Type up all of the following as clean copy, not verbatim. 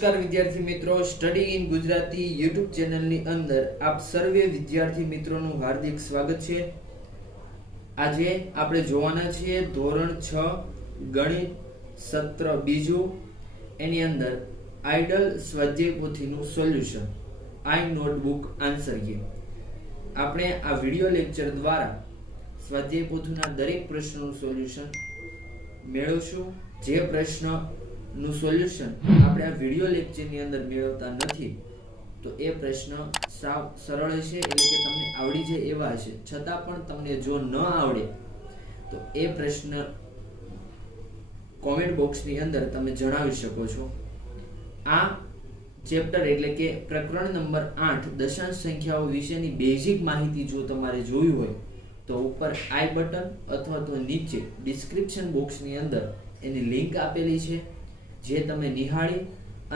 નમસ્કાર વિદ્યાર્થી મિત્રો, સ્ટડી ઇન ગુજરાતી યુટ્યુબ ચેનલની અંદર આપ સર્વે વિદ્યાર્થી મિત્રોનું હાર્દિક સ્વાગત છે। આજે આપણે જોવાના છીએ ધોરણ 6 ગણિત સત્ર બીજું, એની અંદર આઇડલ સ્વાધ્યાય પોથીનું સોલ્યુશન આઈ નોટબુક આન્સર કી। આપણે આ વિડિયો લેક્ચર દ્વારા સ્વાધ્યાય પોથીના દરેક પ્રશ્નોનું સોલ્યુશન મેળવશું। જે પ્રશ્ન નું સોલ્યુશન આપણે આ વિડિયો લેક્ચરની અંદર મેળવતા નથી તો એ પ્રશ્ન સાવ સરળ હશે, એટલે કે તમને આવડી જાય એવા હશે, છતાં પણ તમને જો ન આવડે તો એ પ્રશ્ન કોમેન્ટ બોક્સની અંદર તમે જણાવી શકો છો। આ ચેપ્ટર એટલે કે પ્રકરણ નંબર 8 દશાંશ સંખ્યાઓ વિશેની બેઝિક માહિતી જો તમારે જોવી હોય તો ઉપર આઈ બટન અથવા તો નીચે ડિસ્ક્રિપ્શન બોક્સની અંદર એની લિંક આપેલી છે, જે તમે નિહાળી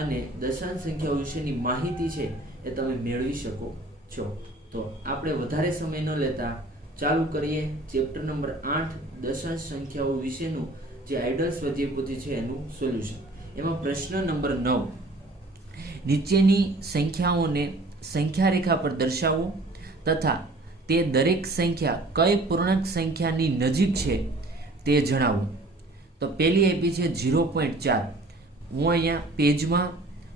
અને દશાંશ સંખ્યાઓ વિશેની માહિતી છે એ તમે મેળવી શકો છો। તો આપણે વધારે સમય ન લેતા ચાલુ કરીએ ચેપ્ટર નંબર 8 દશાંશ સંખ્યાઓ વિશેનું જે આઇડલ સ્વાધ્યાય પોથી છે એનું સોલ્યુશન। એમાં પ્રશ્ન નંબર 9, નીચેની સંખ્યાઓને સંખ્યા રેખા પર દર્શાવો તથા તે દરેક સંખ્યા કઈ પૂર્ણાંક સંખ્યાની નજીક છે તે જણાવો। તો પહેલી આપી છે 0.4। હું અહીંયા પેજમાં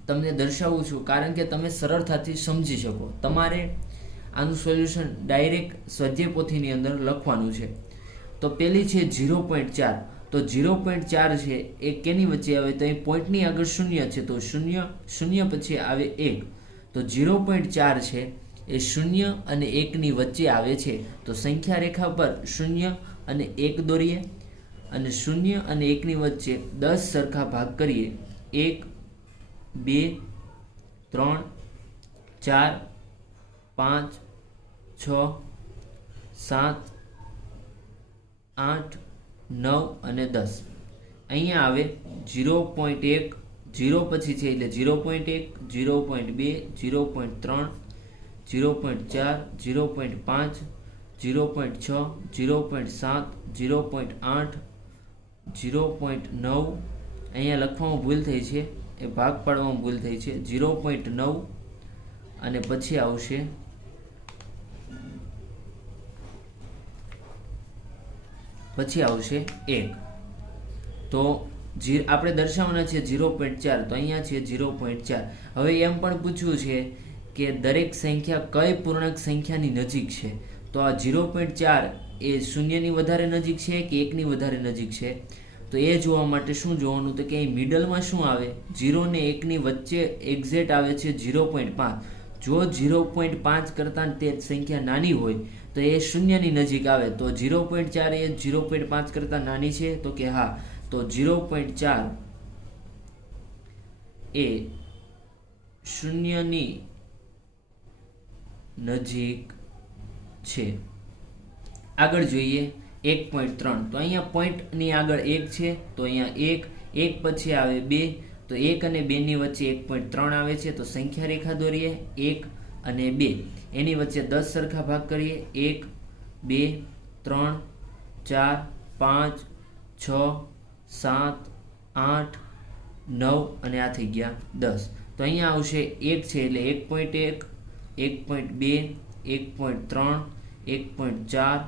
તમને દર્શાવું છું કારણ કે તમે સરળતાથી સમજી શકો। તમારે આનું સોલ્યુશન ડાયરેક્ટ સ્વાધ્યાય પોથીની અંદર લખવાનું છે। તો પહેલી છે 0.4। તો 0.4 છે એ કેની વચ્ચે આવે? તો અહીં પોઈન્ટની આગળ 0 છે, તો 0 પછી આવે 1। તો 0.4 છે એ 0 અને 1 ની વચ્ચે આવે છે। તો સંખ્યા રેખા પર 0 અને 1 દોરીએ અને 0 અને 1 ની વચ્ચે 10 સરખા ભાગ કરીએ। 1 2 3 4 5 6 7 8 9 અને 10। અહીંયા આવે 0.1, 0 પછી છે એટલે 0.1, 0.2, 0.3, 0.4, 0.5, 0.6, 0.7, 0.8, 0.9। અહીંયા લખવામાં ભૂલ થઈ છે, એ ભાગ પાડવામાં ભૂલ થઈ છે। 0.9 અને પછી આવશે 1। તો આપણે દર્શાવવાના છે 0.4, તો અહીંયા છે 0.4। હવે એમ પણ પૂછ્યું છે કે દરેક સંખ્યા કઈ પૂર્ણાંક સંખ્યાની નજીક છે? તો આ 0.4 એ 0 ની વધારે નજીક છે કે 1 ની વધારે નજીક છે? તો એ જોવા માટે શું જોવાનું? તો કે અહીં મિડલમાં શું આવે? 0 ને 1 ની વચ્ચે એક્ઝેક્ટ આવે છે 0.5। જો 0.5 કરતાં તે સંખ્યા નાની હોય તો એ 0 ની નજીક આવે। તો 0.4 એ 0.5 કરતાં નાની છે? તો કે હા। તો 0.4 એ 0 ની નજીક છે। આગળ જોઈએ 1.3। તો અહીંયા પોઈન્ટની આગળ 1 છે, તો અહીંયા 1 પછી આવે 2, તો 1 અને 2 ની વચ્ચે 1.3 આવે છે। તો સંખ્યા રેખા દોરીએ 1 અને 2, એની વચ્ચે 10 સરખા ભાગ કરીએ। 1 2 3 4 5 6 7 8 9 અને આ થઈ ગયા 10। તો અહીંયા આવશે 1 છે એટલે 1.1, 1.2, 1.3, 1.4,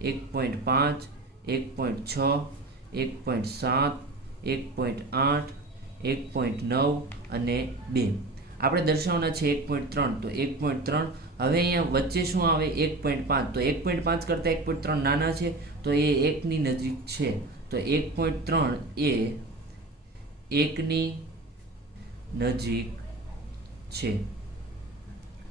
1.5, 1.6, 1.7, 1.8, 1.9 અને 2। આપણે દર્શાવવાના છે 1.3, તો 1.3। હવે અહીંયા વચ્ચે શું આવે? 1.5। તો 1.5 કરતાં 1.3 નાના છે, તો એ 1 ની નજીક છે। તો 1.3 એ 1 ની નજીક છે।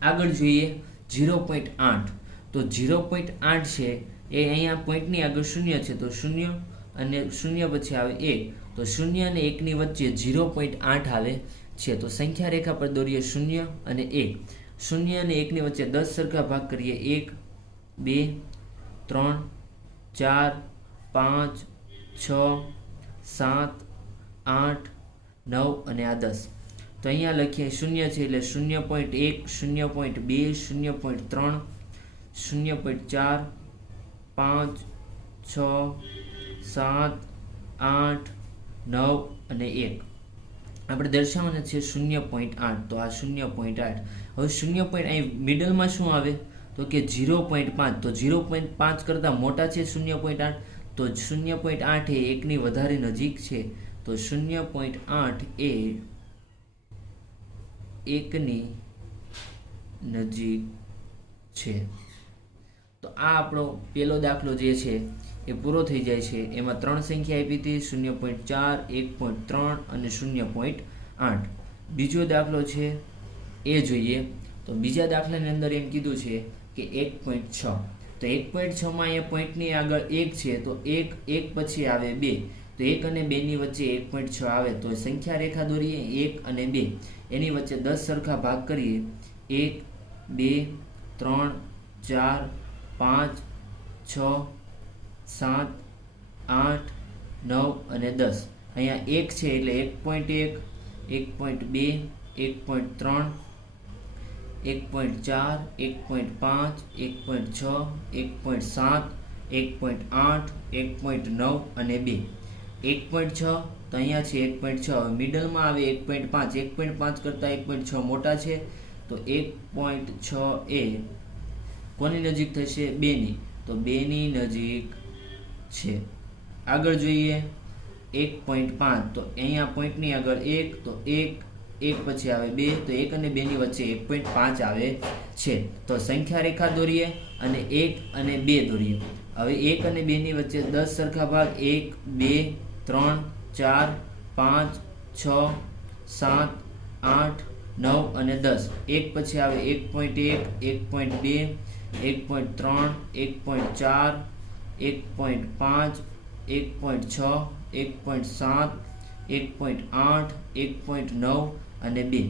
આગળ જોઈએ 0.8। તો 0.8 છે એ અહીંયા પોઈન્ટની આગળ 0 છે, તો 0 અને 0 પછી આવે 1। તો 0 અને 1 ની વચ્ચે 0.8 આવે છે। તો સંખ્યા રેખા પર દોરીએ 0 અને 1। 0 અને 1 ની વચ્ચે 10 સરખા ભાગ કરીએ। 1 2 3 4 5 6 7 8 9 અને આ 10। તો અહીંયા લખીએ 0 છે એટલે 0.1, 0.2, 0.3, 0.4, 5 6 7 8 9 અને 1। આપણે દર્શાવવાના છે 0.8, તો આ 0.8. હવે 0. અહીં મિડલમાં શું આવે તો કે 0.5, તો 0.5 કરતાં મોટા છે 0.8, તો 0.8 એ એકની વધારે નજીક છે, તો 0.8 એ એકની નજીક છે. તો આ આપણો પહેલો દાખલો જે છે એ પૂરો થઈ જાય છે. એમાં 3 સંખ્યા આપી હતી, 0.4, 1.3 અને 0.8. બીજો દાખલો છે એ જોઈએ. તો બીજા દાખલાની અંદર એમ કીધું છે કે 1.6, તો 1.6 માં અહીંયા પોઈન્ટની આગળ 1 છે, તો 1 પછી આવે 2, તો 1 અને 2 ની વચ્ચે 1.6 આવે, તો સંખ્યા રેખા દોરીએ 1 અને 2, એની વચ્ચે 10 સરખા ભાગ કરીએ, 1, 2, 3, 4, 5, 6, 7, 8, 9 અને 10. અહીંયા 1 છે એટલે 1.1, 1.2, 1.3, 1.4, 1.5, 1.6, 1.7, 1.8, 1.9 અને 2. 1.6 તો અહીંયા છે 1.6, મિડલમાં આવે 1.5, 1.5 કરતાં 1.6 મોટા છે, તો 1.6 એ કોની નજીક થશે? 2 ની, તો 2 ની નજીક છે. આગળ જોઈએ 1.5, તો અહીંયા પોઈન્ટની આગળ 1, તો 1 પછી આવે 2, તો 1 અને 2 ની વચ્ચે 1.5 આવે છે, તો સંખ્યા રેખા દોરીએ અને 1 અને 2 દોરીએ. હવે 1 અને 2 ની વચ્ચે 10 સરખા ભાગ, 1, 2, 3, 4, 5, 6, 7, 8, 9 અને 10. 1 પછી આવે 1.1, 1.2, 1.3, 1.4, 1.5, 1.6, 1.7, 1.8, 1.9 અને 2.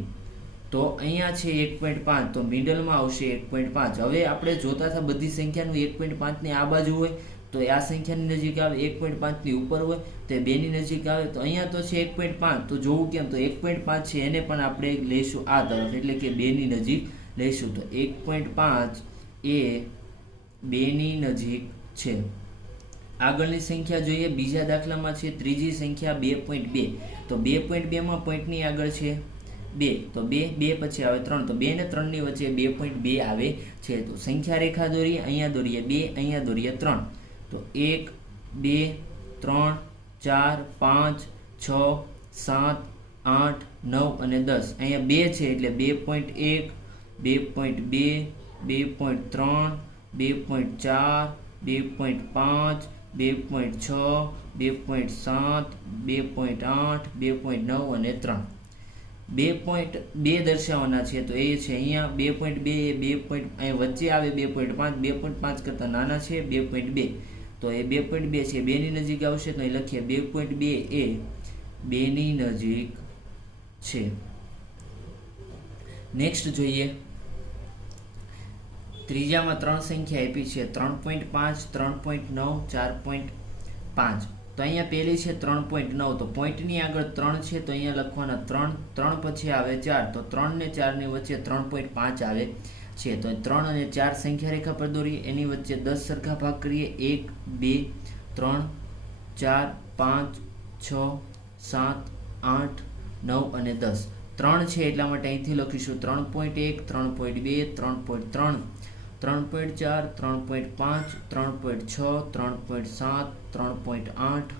તો અહીંયા છે 1.5, તો મિડલમાં આવશે 1.5. હવે આપણે જોતા હતા બધી સંખ્યાનું 1.5 ની આ બાજુ હોય તો આ સંખ્યાની નજીક આવે, 1.5 ની ઉપર હોય તો 2 ની નજીક આવે, તો અહીંયા તો છે 1.5, તો જોવું કેમ, તો 1.5 છે એને પણ આપણે લઈશું આ તરફ, એટલે કે 2 ની નજીક લઈશું, તો 1.5 એ 2 ની નજીક છે. આગળની સંખ્યા જોઈએ. બીજા દાખલામાં છે ત્રીજી સંખ્યા 2.2, તો 2.2 માં પોઈન્ટની આગળ છે 2, તો 2 પછી આવે 3, તો 2 ને 3 ની વચ્ચે 2.2 આવે છે, તો સંખ્યા રેખા દોરીએ, અહીંયા દોરીએ 2, અહીંયા દોરીએ 3, તો 1, 2, 3, 4, 5, 6, 7, 8, 9 અને 10. અહીંયા 2 છે એટલે 2.1, 2.2, 2.3, 2.4, 2.5, 2.6, 2.7, 2.8, 2.9 અને 3. 2.2 દર્શાવવાના છે, તો એ છે અહીંયા 2.2 એ 2. અહીં વચ્ચે આવે 2.5, 2.5 કરતાં નાના છે 2.2, તો એ 2.2 છે 2 ની નજીક આવશે, તો અહીં લખીએ 2.2 એ 2 ની નજીક છે. નેક્સ્ટ જોઈએ. ત્રીજામાં 3 સંખ્યા આપી છે 3.5, 3.9, 4.5. તો અહીંયા પહેલી છે 3.9, તો પોઈન્ટની આગળ 3 છે, તો અહીંયા લખવાના 3, 3 પછી આવે 4, તો 3 ને 4 ની વચ્ચે 3.5 આવે છે, તો 3 અને 4 સંખ્યા રેખા પર દોરીએ, એની વચ્ચે 10 સરખા ભાગ કરીએ, 1, 2, 3, 4, 5, 6, 7, 8, 9 અને 10. 3 છે એટલા માટે અહીંથી લખીશું 3.1, 3.2, 3.3, 3.4, 3.5, 3.6, 3.7, 3.8,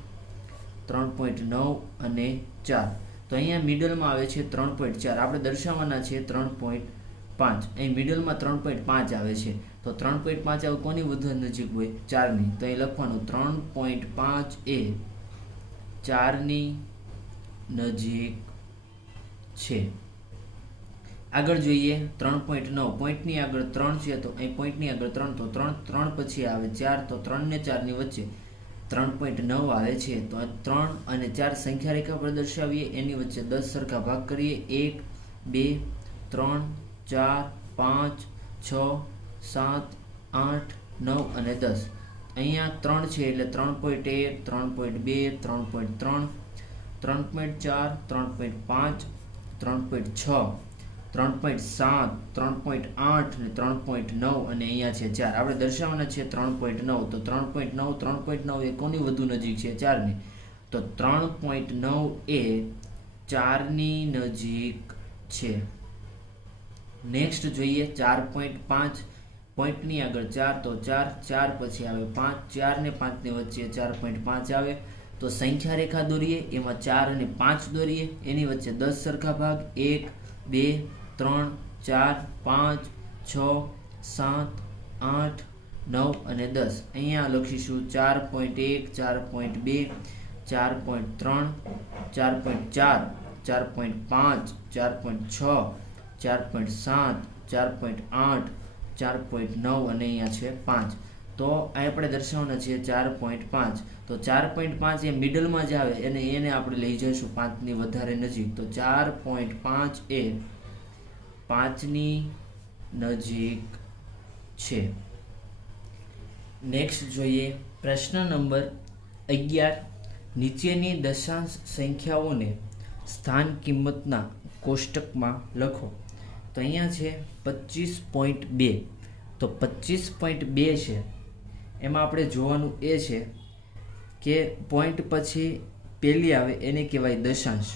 3.9 અને 4. તો અહીંયા મિડલમાં આવે છે 3.4, આપણે દર્શાવવાના છે 3.5. અહીં મિડલમાં 3.5 આવે છે, તો 3.5 આવે કોની વધુ નજીક હોય? 4 ની, તો અહીં લખવાનું 3.5 એ 4 ની નજીક છે. આગળ જોઈએ 3.9, પોઈન્ટની આગળ 3 છે, તો અહીં પોઈન્ટની આગળ 3, તો 3 પછી આવે 4, તો 3 ને 4 ની વચ્ચે 3.9 આવે છે, તો 3 અને 4 સંખ્યા રેખા પર દર્શાવીએ, એની વચ્ચે 10 સરખા ભાગ કરીએ, 1, 2, 3, 4, 5, 6, 7, 8, 9 અને 10. અહીંયા 3 છે એટલે 3.1, 3.2, 3.3, 3.4, 3.5, 3.6, 3.7, 3.8 ને 3.9 અને અહીંયા છે 4. આપણે દર્શાવવાના છે 3.9, તો 3.9 એ કોની વધુ નજીક છે? 4 ની, તો 3.9 એ 4ની નજીક છે. નેક્સ્ટ જોઈએ 4.5 પોઈન્ટની આગળ 4 તો 4 પછી આવે 5, 4 ને 5 ની વચ્ચે 4.5 આવે. તો સંખ્યા રેખા દોરીએ, એમાં 4 અને 5 દોરીએ, એની વચ્ચે 10 સરખા ભાગ 1, 2, 3, 4, 5, 6, 7, 8, 9 અને 10. અહીંયા લખીશું 4.1, 4.2, 4.3, 4.4, 4.5, 4.6, 4.7, 4.8, 4.9 અને અહીંયા છે 5. તો આપણે દર્શાવવાના છે 4.5. તો 4.5 એ મિડલમાં જ આવે અને એને આપણે લઈ જઈશું 5ની વધારે નજીક. તો 4.5 એ 5ની નજીક છે. નેક્સ્ટ જોઈએ પ્રશ્ન નંબર 11. નીચેની દશાંશ સંખ્યાઓને સ્થાન કિંમતના કોષ્ટકમાં લખો. તો અહીંયા છે 25.2. તો 25.2 છે, એમાં આપણે જોવાનું એ છે કે પોઈન્ટ પછી પહેલી આવે એને કહેવાય દશાંશ.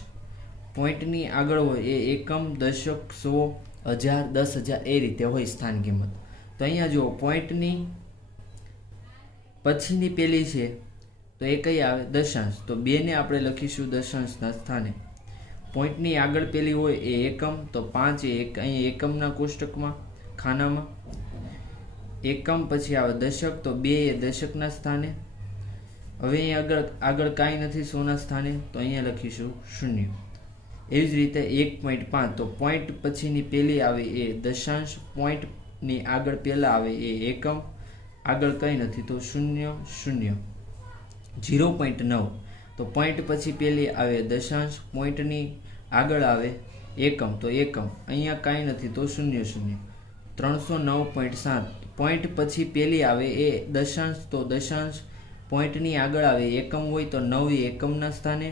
પોઈન્ટની આગળ હોય એ એકમ, દશક, 100, 1000, 10,000 એ રીતે હોય સ્થાન કિંમત. તો અહીંયા જુઓ પોઈન્ટની પછીની પહેલી છે તો એ કઈ આવે? દશાંશ. તો 2ને આપણે લખીશું દશાંશના સ્થાને. પોઈન્ટની આગળ પહેલી હોય એ એકમ, તો 5 એ અહીંયા એકમના કોષ્ટકમાં ખાનામાં. એકમ પછી આવે દશક, તો 2 એ દશકના સ્થાને. હવે અહીંયા આગળ કાંઈ નથી 100ના સ્થાને, તો અહીંયા લખીશું 0. એવી જ રીતે 1.5. તો પોઈન્ટ પછીની પહેલી આવે એ દશાંશ, પોઈન્ટની આગળ પહેલા આવે એ એકમ, આગળ કંઈ નથી તો 0, 0. 0.9. તો પોઈન્ટ પછી પહેલી આવે દશાંશ, પોઈન્ટની આગળ આવે એકમ, તો એકમ, અહીંયા કાંઈ નથી તો 0, 0. 309.7. પોઈન્ટ પછી પહેલી આવે એ દશાંશ, તો દશાંશ, પોઈન્ટની આગળ આવે એકમ હોય તો 9 એ એકમના સ્થાને,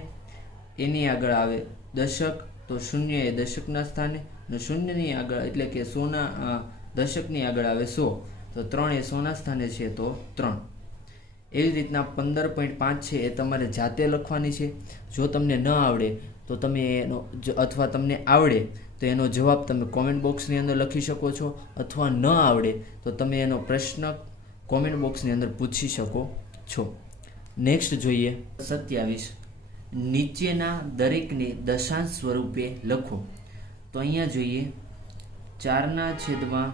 એની આગળ આવે દશક, તો 0 એ દશકના સ્થાને, અને 0ની આગળ એટલે કે 100ના દશકની આગળ આવે 100, તો 3 એ 100ના સ્થાને છે તો 3. એવી રીતના 15.5 છે એ તમારે જાતે લખવાની છે. જો તમને ન આવડે તો તમે એનો અથવા તમને આવડે તો એનો જવાબ તમે કોમેન્ટ બોક્સની અંદર લખી શકો છો, અથવા ન આવડે તો તમે એનો પ્રશ્ન કોમેન્ટ બોક્સની અંદર પૂછી શકો છો. નેક્સ્ટ જોઈએ 27. નીચેના દરેકને દશાંશ સ્વરૂપે લખો. તો અહીંયા જોઈએ 4/10.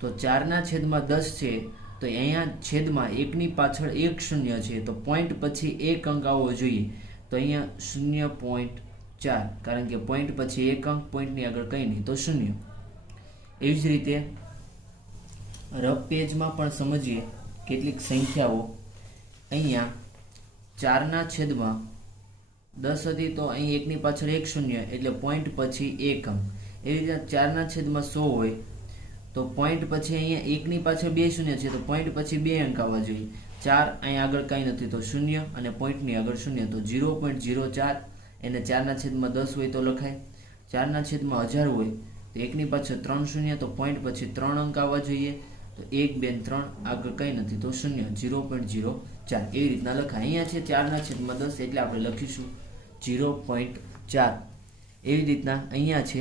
તો 4/10 છે તો અહીંયા છેદમાં 1ની પાછળ 1 શૂન્ય છે, તો પોઈન્ટ પછી 1 અંક આવવો જોઈએ. તો અહીંયા 0.4, કારણ કે પોઈન્ટ પછી 1 અંક, પોઈન્ટની આગળ કંઈ નહીં તો 0. એવી જ રીતે રફ પેજમાં પણ સમજીએ કેટલીક સંખ્યાઓ. અહીંયા 4/10 હતી તો અહીં 1ની પાછળ 1 શૂન્ય એટલે પોઈન્ટ પછી 1 અંક. એવી રીતે 4/100 હોય તો પોઈન્ટ પછી અહીંયા 1ની પાછળ 2 શૂન્ય છે તો પોઈન્ટ પછી 2 અંક આવવા જોઈએ. 4 અહીંયા આગળ કાંઈ નથી તો 0 અને પોઈન્ટની આગળ 0, તો 0.04. એને 4/10 હોય તો લખાય. 4/1000 હોય તો 1ની પાછળ 3 શૂન્ય, તો પોઈન્ટ પછી 3 અંક આવવા જોઈએ. તો 1, 2, 3 આગળ કંઈ નથી તો 0, 0.04 એવી રીતના લખાય. અહીંયા છે 4/10 એટલે આપણે લખીશું 0.4. એવી રીતના અહીંયા છે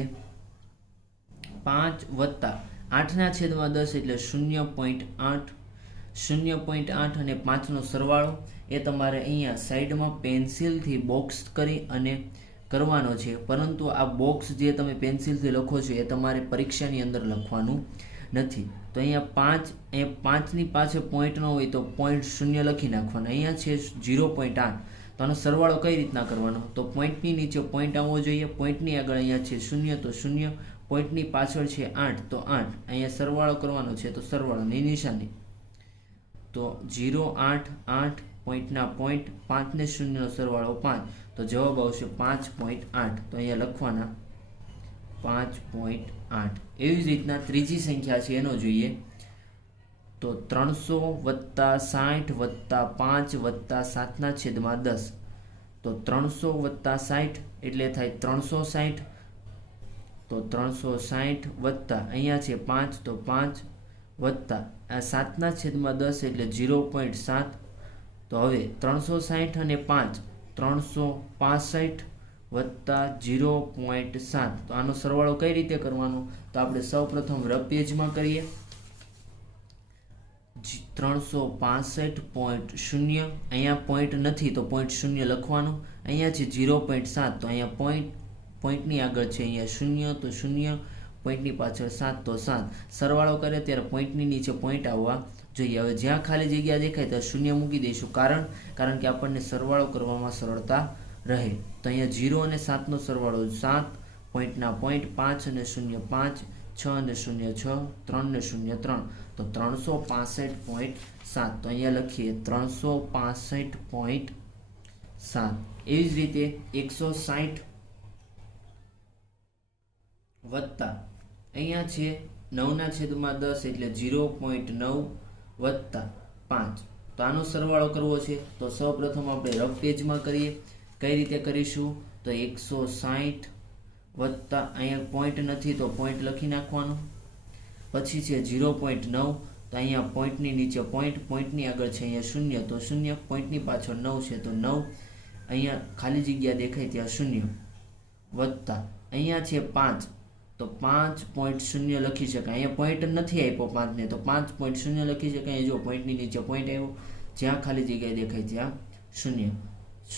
5 વત્તા 8/10 એટલે 0.8. 0.8 અને 5નો સરવાળો એ તમારે અહીંયા સાઈડમાં પેન્સિલથી બોક્સ કરી અને કરવાનો છે. પરંતુ આ બોક્સ જે તમે પેન્સિલથી લખો છો એ તમારે પરીક્ષાની અંદર લખવાનું નથી. તો અહીંયા 5 એ 5ની પાછળ પોઈન્ટ ન હોય તો પોઈન્ટ 0 લખી નાખવાનો. અહીંયા છે 0.8. તો આનો સરવાળો કઈ રીતના કરવાનો? તો પોઈન્ટની નીચે પોઈન્ટ આવવો જોઈએ, પોઈન્ટની આગળ અહીંયા છે 0 તો 0, પોઈન્ટની પાછળ છે 8 તો 8. અહીંયા સરવાળો કરવાનો છે તો સરવાળોની નિશાની. તો 0, 8, 8, પોઈન્ટના પોઈન્ટ, 5 ને 0નો સરવાળો 5, તો જવાબ આવશે 5.8. તો અહીંયા લખવાના 5.8. એવી જ રીતના ત્રીજી સંખ્યા છે એનો જોઈએ. તો 300 વત્તા 60 વત્તા 5 વત્તા 7/10. તો 300 વત્તા 60 એટલે થાય 360. તો 360 વત્તા અહીંયા છે 5 તો 5 વત્તા આ 7/10 એટલે 0.7. તો હવે 360 અને 5 365 વત્તા 0.7. તો આનો સરવાળો કઈ રીતે કરવાનો? તો આપણે સૌપ્રથમ રફ પેજમાં કરીએ. 365.0 અહીંયા પોઈન્ટ નથી તો 0.0 લખવાનું. અહીંયા છે 0.7 તો અહીંયા પોઈન્ટની આગળ છે અહીંયા 0 તો 0, પોઈન્ટની પાછળ 7 તો 7. સરવાળો કરે ત્યારે પોઈન્ટની નીચે પોઈન્ટ આવવા જોઈએ. હવે જ્યાં ખાલી જગ્યા દેખાય ત્યાં 0 મૂકી દઈશું. કારણ કે આપણને સરવાળો કરવામાં સરળતા રહે. તો અહીંયા 0 અને 7નો સરવાળો 7, પોઈન્ટના પોઈન્ટ 5 અને 0 5, 6 અને 0 6, 3 ને 0 3. તો 365.7. તો અહીંયા લખીએ 365.7. એવી જ રીતે 160 વત્તા અહીંયા છે 9/10 એટલે 0.9 વત્તા 5. તો આનો સરવાળો કરવો છે તો સૌપ્રથમ આપણે રફ પેજમાં કરીએ. કઈ રીતે કરીશું? તો 160 વત્તા અહીંયા પોઈન્ટ નથી તો પોઈન્ટ લખી નાખવાનું. પછી છે 0.9 તો અહીંયા પોઈન્ટની નીચે પોઈન્ટની આગળ છે અહીંયા 0 તો 0, પોઈન્ટની પાછળ 9 છે તો 9, અહીંયા ખાલી જગ્યા દેખાય ત્યાં 0 વત્તા અહીંયા છે 5 તો 5.0 લખી શકાય. અહીંયા પોઈન્ટ નથી આપ્યો 5ને તો 5.0 લખી શકાય. જો પોઈન્ટની નીચે પોઈન્ટ આવ્યો, જ્યાં ખાલી જગ્યા દેખાય ત્યાં 0.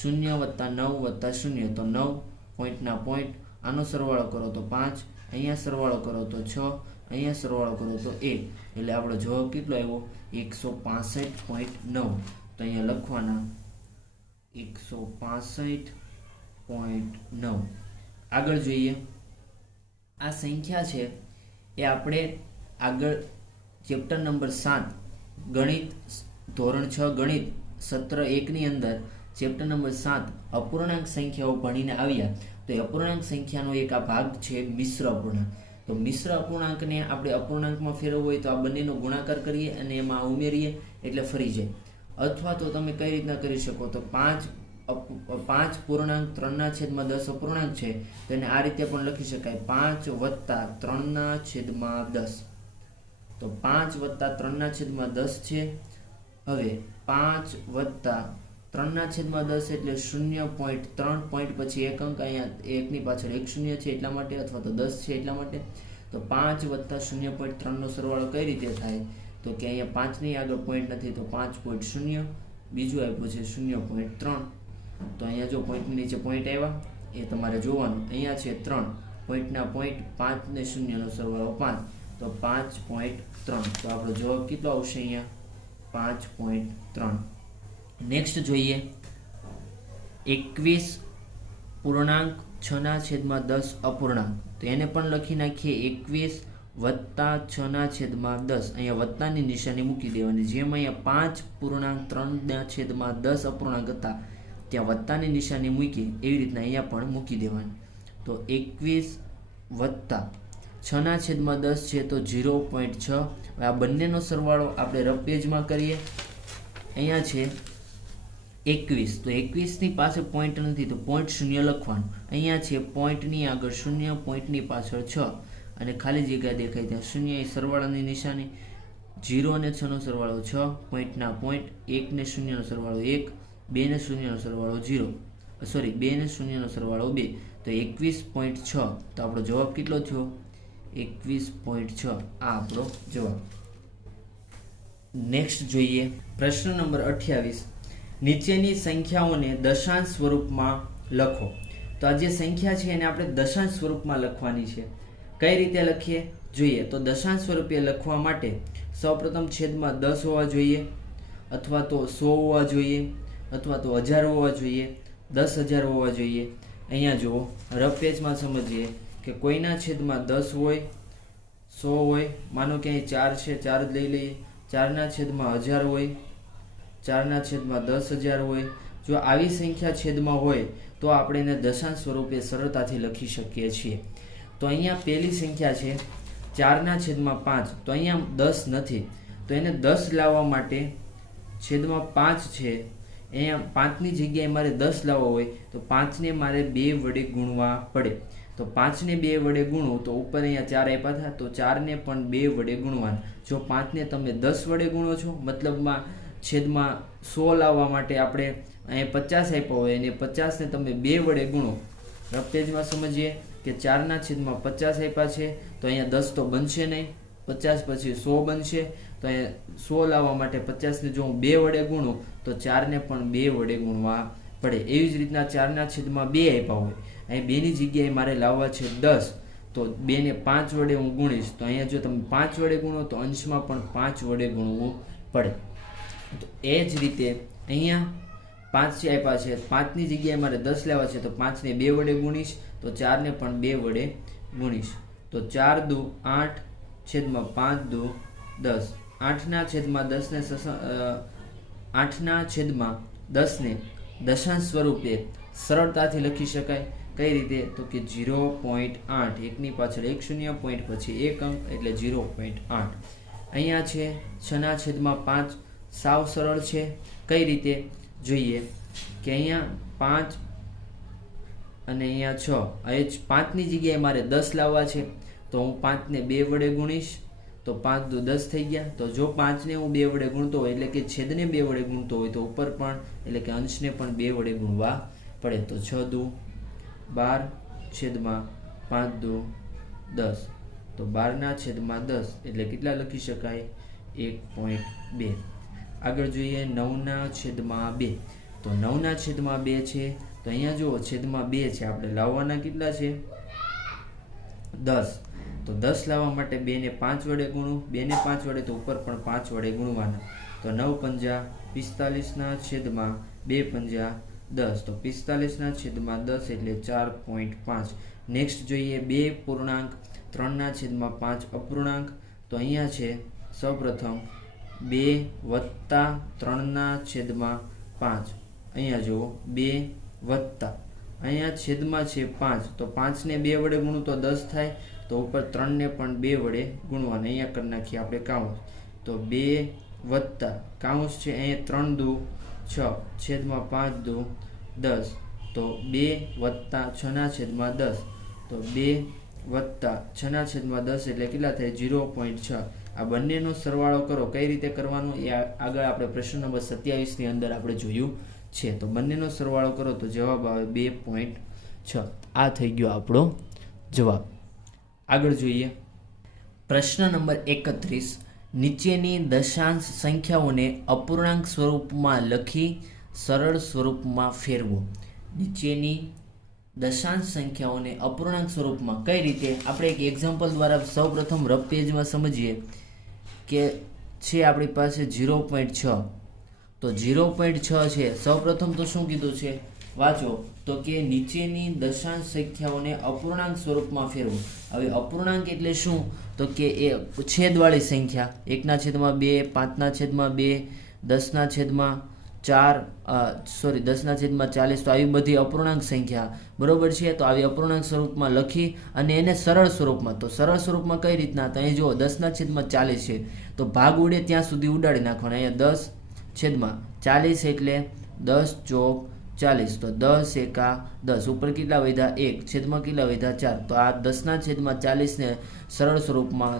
0 વત્તા 9 વત્તા 0 તો 9, પોઈન્ટના પોઈન્ટ. આનો સરવાળો કરો તો 5, અહીંયા સરવાળો કરો તો 6, અહીંયા સરવાળો કરો તો 1. એટલે આપણો જવાબ કેટલો આવ્યો? 165.9. તો અહીંયા લખવાના 165.9. આગળ જોઈએ. આ સંખ્યા છે એ આપણે આગળ ચેપ્ટર નંબર 7 ગણિત ધોરણ 6 ગણિત સત્ર 1ની અંદર ચેપ્ટર નંબર 7 અપૂર્ણાંક સંખ્યાઓ ભણીને આવ્યા. તો એ અપૂર્ણાંક સંખ્યાનો એક આ ભાગ છે મિશ્ર અપૂર્ણાંક. તો મિશ્ર અપૂર્ણાંકને આપણે અપૂર્ણાંકમાં ફેરવવો હોય તો આ બંનેનો ગુણાકાર કરીએ અને એમાં ઉમેરીએ એટલે ફરી જાય. અથવા તો તમે કઈ રીતના કરી શકો? તો 5 પૂર્ણાંક 3/10 અપૂર્ણાંક છે તેને આ રીતે પણ લખી શકાય 5 વત્તા 3/10. તો 5 વત્તા 3/10 છે. હવે 5 વત્તા 3/10 એટલે 0.3, પોઈન્ટ પછી એક અંક, અહીંયા એકની પાછળ 1 0 છે એટલા માટે, અથવા તો 10 છે એટલા માટે. તો 5 વત્તા 0.3 નો સરવાળો કઈ રીતે થાય? તો કે અહીંયા 5ની આગળ પોઈન્ટ નથી તો 5.0, બીજું આપ્યું છે 0.3. તો અહીંયા જો પોઈન્ટની નીચે પોઈન્ટ આવ્યા એ તમારે જોવાનું. અહીંયા છે 3, પોઈન્ટના પોઈન્ટ 5 ને 0 નો સરવાળો 5 તો 5.3. તો આપણો જવાબ કેટલો આવશે? અહીંયા 5.3. નેક્સ્ટ જોઈએ 21 પૂર્ણાંક 6/10 અપૂર્ણાંક. તો એને પણ લખી નાખીએ 21 વત્તા 6/10. અહીંયા વત્તાની નિશાની મૂકી દેવાની. જેમ અહીંયા 5 પૂર્ણાંક 3/10 અપૂર્ણાંક હતા ત્યાં વત્તાની નિશાની મૂકી એવી રીતના અહીંયા પણ મૂકી દેવાની. તો 21 વત્તા 6/10 છે તો 0.6. આ બંનેનો સરવાળો આપણે રફ પેજમાં કરીએ. અહીંયા છે 21 તો 21ની પાસે પોઈન્ટ નથી તો 0.0 લખવાનું. અહીંયા છે પોઈન્ટની આગળ 0, પોઈન્ટની પાછળ 6 અને ખાલી જગ્યા દેખાય ત્યાં 0 એ સરવાળાની નિશાની. 0 અને 6 નો સરવાળો 6, પોઈન્ટના પોઈન્ટ 1 ને 0 નો સરવાળો 1, 2 ને 0 નો સરવાળો 0, 2 ને 0 નો સરવાળો 2. તો 21.6. તો આપણો જવાબ કેટલો થયો? 21.6. આ આપણો જવાબ. નેક્સ્ટ જોઈએ પ્રશ્ન નંબર 28. નીચેની સંખ્યાઓને દશાંશ સ્વરૂપમાં લખો. તો આ જે સંખ્યા છે એને આપણે દશાંશ સ્વરૂપમાં લખવાની છે. કઈ રીતે લખીએ જોઈએ. તો દશાંશ સ્વરૂપે લખવા માટે સૌપ્રથમ છેદમાં 10 હોવા જોઈએ, અથવા તો 100 હોવા જોઈએ, અથવા તો 1000 હોવા જોઈએ, 10,000 હોવા જોઈએ. અહીંયા જુઓ રફ પેજમાં સમજીએ કે કોઈના છેદમાં 10 હોય, 100 હોય, માનો કે અહીં 4 છે 4 જ લઈ લઈએ. 4ના છેદમાં 1000 હોય, 4ના છેદમાં 10,000 હોય. જો આવી સંખ્યા છેદમાં હોય તો આપણે એને દશાંશ સ્વરૂપે સરળતાથી લખી શકીએ છીએ. તો અહીંયા પહેલી સંખ્યા છે 4ના છેદમાં 5. તો અહીંયા 10 નથી તો એને 10 લાવવા માટે છેદમાં 5 છે, અહીંયા 5ની જગ્યાએ મારે 10 લાવવા હોય તો 5ને મારે 2 વડે ગુણવા પડે. તો 5ને 2 વડે ગુણો તો ઉપર અહીંયા 4 આપ્યા હતા તો 4ને પણ 2 વડે ગુણવાના. જો 5ને તમે 10 વડે ગુણો છો મતલબમાં છેદમાં 100 લાવવા માટે આપણે અહીંયા 50 આપ્યા હોય અને 50ને તમે 2 વડે ગુણો રફ પેજમાં સમજીએ કે 4/50 આપ્યા છે, તો અહીંયા 10 તો બનશે નહીં, 50 પછી 100 બનશે, તો અહીંયા 100 લાવવા માટે 50 ને જો હું 2 વડે ગુણું તો 4 ને પણ 2 વડે ગુણવા પડે. એવી જ રીતના 4/2 આપ્યા હોય, અહીં 2 ની જગ્યાએ મારે લાવવા છે 10, તો 2 ને 5 વડે હું ગુણીશ, તો અહીંયા જો તમે 5 વડે ગુણો તો અંશમાં પણ 5 વડે ગુણવું પડે. તો એ જ રીતે અહીંયા 5 આપ્યા છે, 5 ની જગ્યાએ મારે 10 લેવા છે, તો 5 ને 2 વડે ગુણીશ, તો 4 ને પણ 2 વડે ગુણીશ, તો 4 દુ 8 છેદમાં 5 દુ 10. 8/10 ને દશાંશ સ્વરૂપે સરળતાથી લખી શકાય. કઈ રીતે? તો કે 0.8, એકની પાછળ 1 શૂન્ય, પોઈન્ટ પછી 1 અંક એટલે 0.8. અહીંયા છે 6/5, સાવ સરળ છે. કઈ રીતે જોઈએ કે અહીંયા 5 અને અહીંયા 6, અહીં 5 ની જગ્યાએ મારે 10 લાવવા છે, તો હું 5 ને 2 વડે ગુણીશ, તો 5 દુ 10 થઈ ગયા. તો જો 5 ને હું 2 વડે ગુણતો હોય એટલે કે છેદને 2 વડે ગુણતો હોય તો ઉપર પણ એટલે કે અંશને પણ 2 વડે ગુણવા પડે. તો 6 દુ 12 છેદમાં 5 દુ 10, તો 12/10 એટલે કેટલા લખી શકાય? 1.2. આગળ જોઈએ 9/2, તો 9/2 છે, તો અહીંયા જુઓ છેદમાં 2 છે, આપણે લાવવાના કેટલા છે? 10. તો 10 લાવવા માટે 2 ને 5 વડે ગુણું, 2 ને 5 વડે તો ઉપર પણ 5 વડે ગુણવાના, તો 9×5 = 45/2 = 10, તો 45/10 એટલે 4.5. નેક્સ્ટ જોઈએ 2 પૂર્ણાંક 3/5 અપૂર્ણાંક, તો અહીંયા છે સૌપ્રથમ 2 + 3/5, અહીંયા જુઓ 2 વત્તા અહીંયા છેદમાં છે 5, તો 5 ને 2 વડે ગુણું તો 10 થાય, તો ઉપર 3 ને પણ 2 વડે ગુણવાના. અહીંયા કરી નાખીએ આપણે કાઉન્સ, તો 2 વત્તા કાઉન્સ છે અહીંયા 3 દુ 6 છેદમાં 5 દુ 10, તો 2 વત્તા 6/10, તો 2 વત્તા 6/10 એટલે કેટલા થાય? 0.6. આ બંનેનો સરવાળો કરો. કઈ રીતે કરવાનો એ આગળ આપણે પ્રશ્ન નંબર 27 ની અંદર આપણે જોયું છે. તો બંનેનો સરવાળો કરો તો જવાબ આવે 2.6. આ થઈ ગયો આપણો જવાબ. આગળ જોઈએ પ્રશ્ન નંબર 31. નીચેની દશાંશ સંખ્યાઓને અપૂર્ણાંક સ્વરૂપમાં લખી સરળ સ્વરૂપમાં ફેરવો. નીચેની દશાંશ સંખ્યાઓને અપૂર્ણાંક સ્વરૂપમાં કઈ રીતે? આપણે એક એક્ઝામ્પલ દ્વારા સૌપ્રથમ રફ પેજમાં સમજીએ કે છે આપણી પાસે 0.6, તો 0.6 છે. સૌપ્રથમ તો શું કીધું છે? વાંચો, તો કે નીચેની દશાંશ સંખ્યાઓને અપૂર્ણાંક સ્વરૂપમાં ફેરવો. હવે અપૂર્ણાંક એટલે શું? તો કે એ છેદવાળી સંખ્યા, 1/2, 5/2, 10/4, 10/40, તો આવી બધી અપૂર્ણાંક સંખ્યા, બરોબર છે. તો આવી અપૂર્ણાંક સ્વરૂપમાં લખી અને એને સરળ સ્વરૂપમાં, તો સરળ સ્વરૂપમાં કઈ રીતના? તો અહીં જુઓ 10/40 છે, તો ભાગ ઉડે ત્યાં સુધી ઉડાડી નાખવાનો. અહીંયા 10/40 એટલે 10 ચોક 40, તો 10 એકા 10, ઉપર કેટલા વધ્યા? 1, છેદમાં કેટલા વધ્યા? 4. તો આ 10/40 ને સરળ સ્વરૂપમાં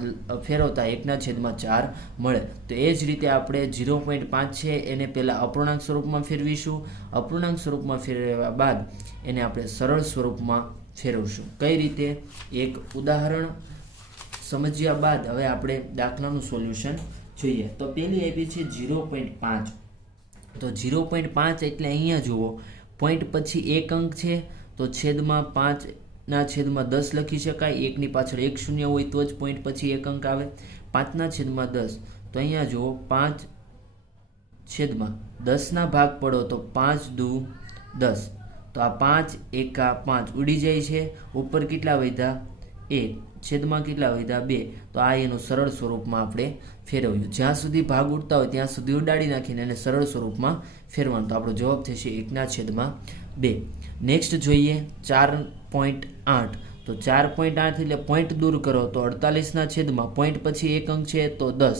ફેરવતા 1/4 મળે. તો એ જ રીતે આપણે 0.5 છે એને પહેલા અપૂર્ણાંક સ્વરૂપમાં ફેરવીશું. અપૂર્ણાંક સ્વરૂપમાં ફેરવ્યા બાદ એને આપણે સરળ સ્વરૂપમાં ફેરવશું. કઈ રીતે? એક ઉદાહરણ સમજ્યા બાદ હવે આપણે દાખલાનું સોલ્યુશન જોઈએ. તો પહેલી આપી છે 0.5, તો 0.5 એટલે અહીંયા જુઓ પોઈન્ટ પછી 1 અંક છે, તો છેદમાં 5/10 લખી શકાય. 1 ની પાછળ 1 શૂન્ય હોય તો જ પોઈન્ટ પછી 1 અંક આવે. 5/10, તો અહીંયા જુઓ 5/10 ભાગ પડો તો 5 દુ 10, તો આ 5 એકા 5 ઉડી જાય છે. ઉપર કેટલા વધ્યા? 1, છેદમાં કેટલા વધ્યા? 2. તો આ એનું સરળ સ્વરૂપમાં આપણે ફેરવ્યું. જ્યાં સુધી ભાગ ઉડતા હોય ત્યાં સુધી ઉડાડી નાખીને એને સરળ સ્વરૂપમાં ફેરવાનું. તો આપણો જવાબ થશે 1/2. નેક્સ્ટ જોઈએ 4.8, તો 4.8 એટલે પોઈન્ટ દૂર કરો તો 48/, પોઈન્ટ પછી 1 અંક છે તો 10,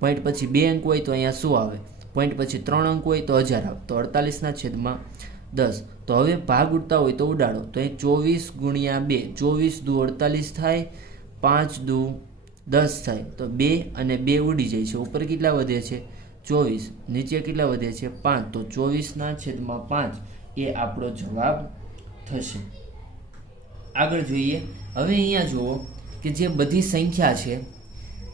પોઈન્ટ પછી 2 અંક હોય તો અહીંયા શું આવે? પોઈન્ટ પછી 3 અંક હોય તો 1000 આવે, તો 48/10. તો હવે ભાગ ઉડતા હોય તો ઉડાડો, તો અહીં 24 × 2, 24 દુ 48 થાય, 5 દુ 10 થાય, તો 2 અને 2 ઉડી જાય છે. ઉપર કેટલા વધે છે? 24, નીચે કેટલા વધે છે? 5, તો 24/5 એ આપણો જવાબ થશે. આગળ જોઈએ. હવે અહીંયા જુઓ કે જે બધી સંખ્યા છે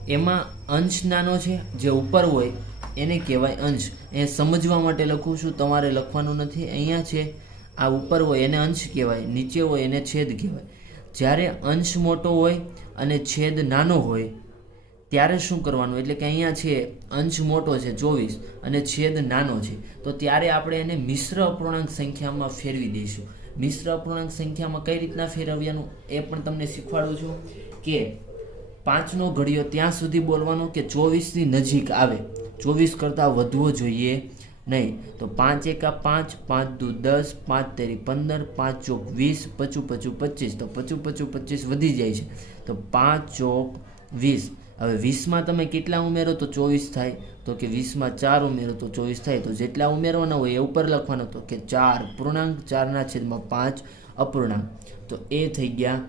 એમાં અંશ નાનો છે, જે ઉપર હોય એને કહેવાય અંશ. એ સમજવા માટે લખું છું, તમારે લખવાનું નથી. અહીંયા છે આ ઉપર હોય એને અંશ કહેવાય, નીચે હોય એને છેદ કહેવાય. જ્યારે અંશ મોટો હોય અને છેદ નાનો હોય ત્યારે શું કરવાનું, એટલે કે અહીંયા છે અંશ મોટો છે 24 અને છેદ નાનો છે, તો ત્યારે આપણે એને મિશ્ર અપૂર્ણાંક સંખ્યામાં ફેરવી દઈશું. મિશ્ર અપૂર્ણાંક સંખ્યામાં કઈ રીતના ફેરવવાનું એ પણ તમને શીખવાડું છું. કે 5નો ઘડિયો ત્યાં સુધી બોલવાનો કે 24ની નજીક આવે, 24 કરતાં વધવો જોઈએ નહીં. તો 5 એકા 5, 5 દુ 10, 5 તેરી 15, 5 ચોક 20, 5 5 25, તો 5 5 25 વધી જાય છે, તો 5 ચોક 20. હવે 20માં તમે કેટલા ઉમેરો તો 24 થાય, તો કે 20માં 4 ઉમેરો તો 24 થાય. તો જેટલા ઉમેરવાના હોય એ ઉપર લખવાનો, તો કે 4 પૂર્ણાંક 4/5 અપૂર્ણાંક. તો એ થઈ ગયા.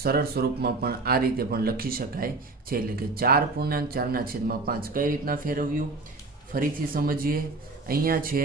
સરળ સ્વરૂપમાં પણ આ રીતે પણ લખી શકાય છે, એટલે કે 4 પૂર્ણાંક 4/5. કઈ રીતના ફેરવ્યું ફરીથી સમજીએ. અહીંયા છે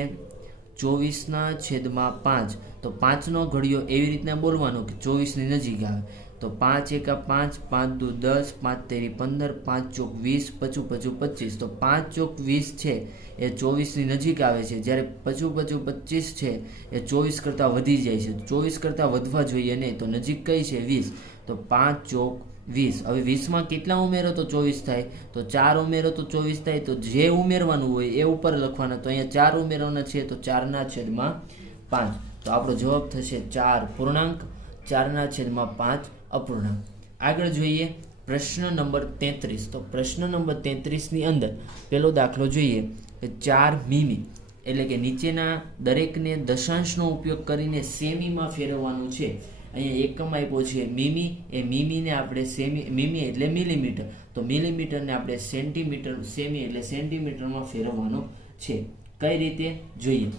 24/5, તો 5નો ઘડિયો એવી રીતના બોલવાનો કે 24ની નજીક આવે. તો 5 એકા 5, 5 દુ 10, 5 તેરી 15, 5 ચોક 20, 5 5 25. તો 5 ચોક 20 છે એ 24ની નજીક આવે છે, જ્યારે 5 5 25 છે એ 24 કરતાં વધી જાય છે. 24 કરતાં વધવા જોઈએ નહીં, તો નજીક કઈ છે 20, તો 5 ચોક 20. હવે 20માં કેટલા ઉમેરો તો 24 થાય, તો 4 ઉમેરો તો 24 થાય. તો જે ઉમેરવાનું હોય એ ઉપર લખવાના, તો અહીંયા 4 ઉમેરવાના છે, તો 4/5. તો આપણો જવાબ થશે 4 પૂર્ણાંક 4/5 અપૂર્ણાંક. આગળ જોઈએ પ્રશ્ન નંબર 33. તો પ્રશ્ન નંબર 33ની અંદર પેલો દાખલો જોઈએ કે 4 મીમી, એટલે કે નીચેના દરેકને દશાંશનો ઉપયોગ કરીને સેમીમાં ફેરવવાનું છે. અહીંયા એકમ આપ્યો છે મીમી, એ મીમીને આપણે સેમી, મીમી એટલે મિલીમીટર, તો મિલીમીટરને આપણે સેન્ટીમીટર, સેમી એટલે સેન્ટીમીટરમાં ફેરવવાનો છે. કઈ રીતે જોઈએ.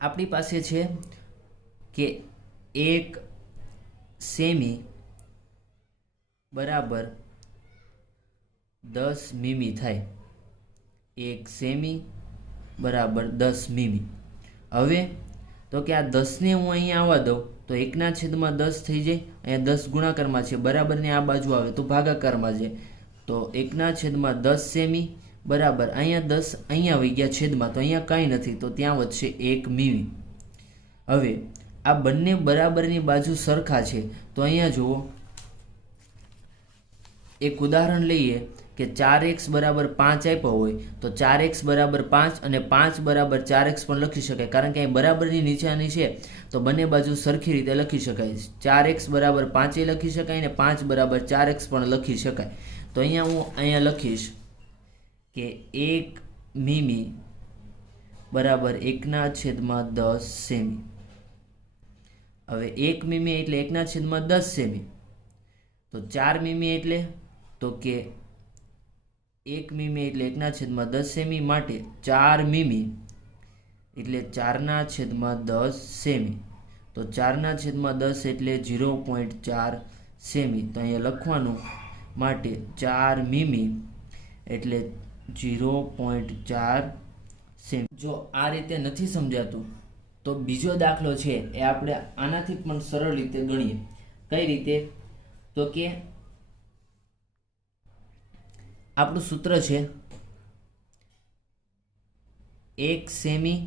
આપણી પાસે છે કે 1 સેમી બરાબર 10 મીમી થાય. 1 સેમી બરાબર 10 મીમી. હવે તો કે આ 10ને હું અહીંયા આવવા દઉં તો 1/10 થઈ જાય. અહીંયા 10 ગુણાકારમાં છે, બરાબરને આ બાજુ આવે તો ભાગાકારમાં છે, તો 1/10 સેમી બરાબર અહીંયા 10 અહીંયા આવી ગયા છેદમાં, તો અહીંયા કાંઈ નથી, તો ત્યાં વધશે 1 મીમી. હવે આ બંને બરાબરની બાજુ સરખા છે, તો અહીંયા જુઓ એક ઉદાહરણ લઈએ કે 4x બરાબર 5 આપ્યો હોય તો 4x બરાબર 5 અને 5 બરાબર 4x પણ લખી શકાય, કારણ કે અહીં બરાબરની નિશાની છે તો બંને બાજુ સરખી રીતે લખી શકાય. 4x બરાબર 5 લખી શકાય અને 5 બરાબર 4x પણ લખી શકાય. તો અહીંયા લખીશ કે 1 મીમી બરાબર 1/10 સેમી. હવે 1 મીમી એટલે 1/10 સેમી, તો 4 મીમી એટલે તો કે 1 મીમી એટલે 1/10 સેમી, માટે 4 મીમી એટલે 4/10 સેમી. તો 4/10 એટલે 0.4 સેમી. તો અહીંયા લખવાનું, માટે 4 મીમી એટલે 0.4 સેમી. જો આ રીતે નથી સમજાતું તો બીજો દાખલો છે એ આપણે આનાથી પણ સરળ રીતે ગણીએ. કઈ રીતે, તો કે આપણું સૂત્ર છે 1 સેમી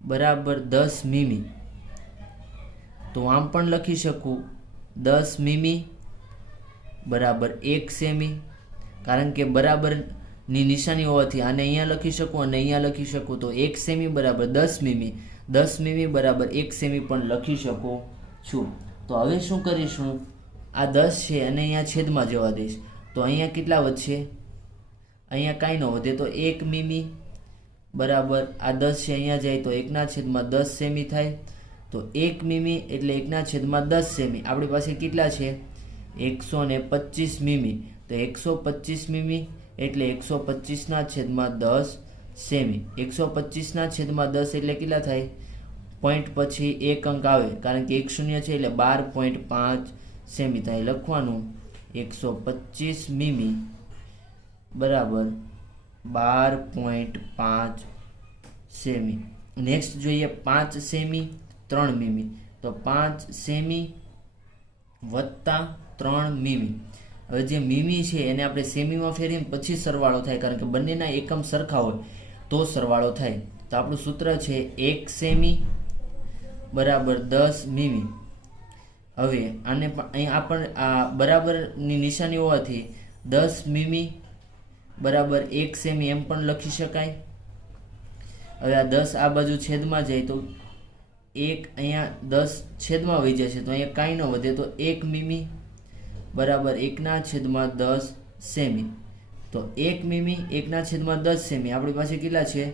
બરાબર 10 મીમી. તો આમ પણ લખી શકું 10 મીમી બરાબર 1 સેમી, કારણ કે બરાબરની નિશાની હોવાથી આને અહીંયા લખી શકું અને અહીંયા લખી શકું. તો 1 સેમી બરાબર 10 મીમી, 10 મીમી બરાબર 1 સેમી પણ લખી શકું છું. તો હવે શું કરીશું, આ 10 છે અને અહીંયા છેદમાં જવા દઈશ, તો અહીંયા કેટલા વધશે, અહીંયા કાંઈ ન વધે. તો 1 મીમી બરાબર આ 10 છે અહીંયા જાય તો 1/10 સેમી થાય. તો 1 મીમી એટલે 1/10 સેમી. આપણી પાસે કેટલા છે 125 મીમી, તો 125 મીમી એટલે 125/10 સેમી. 125/10 એટલે કેટલા થાય, પોઈન્ટ પછી એક અંક આવે, કારણ કે 1 0 છે એટલે 12.5 સેમી થાય. લખવાનું 125 મીમી બરાબર 12.5 સેમી. નેક્સ્ટ જોઈએ 5 સેમી 3 મીમી. તો 5 સેમી વત્તા 3 મીમી. હવે જે મીમી છે એને આપણે સેમીમાં ફેરવીને પછી સરવાળો થાય, કારણ કે બંનેના એકમ સરખા હોય તો સરવાળો થાય. તો આપણું સૂત્ર છે 1 સેમી બરાબર 10 મીમી. હવે આને અહીં આપણે આ બરાબરની નિશાની હોવાથી 10 મીમી બરાબર 1 સેમી એમ પણ લખી શકાય. હવે આ 10 આ બાજુ છેદમાં જાય તો 1 અહીંયા 10 છેદમાં વહી જશે તો અહીંયા કાંઈ ન વધે, તો 1 મીમી બરાબર 1/10 સેમી. તો 1 મીમી 1/10 સેમી આપણી પાસે કેટલા છે?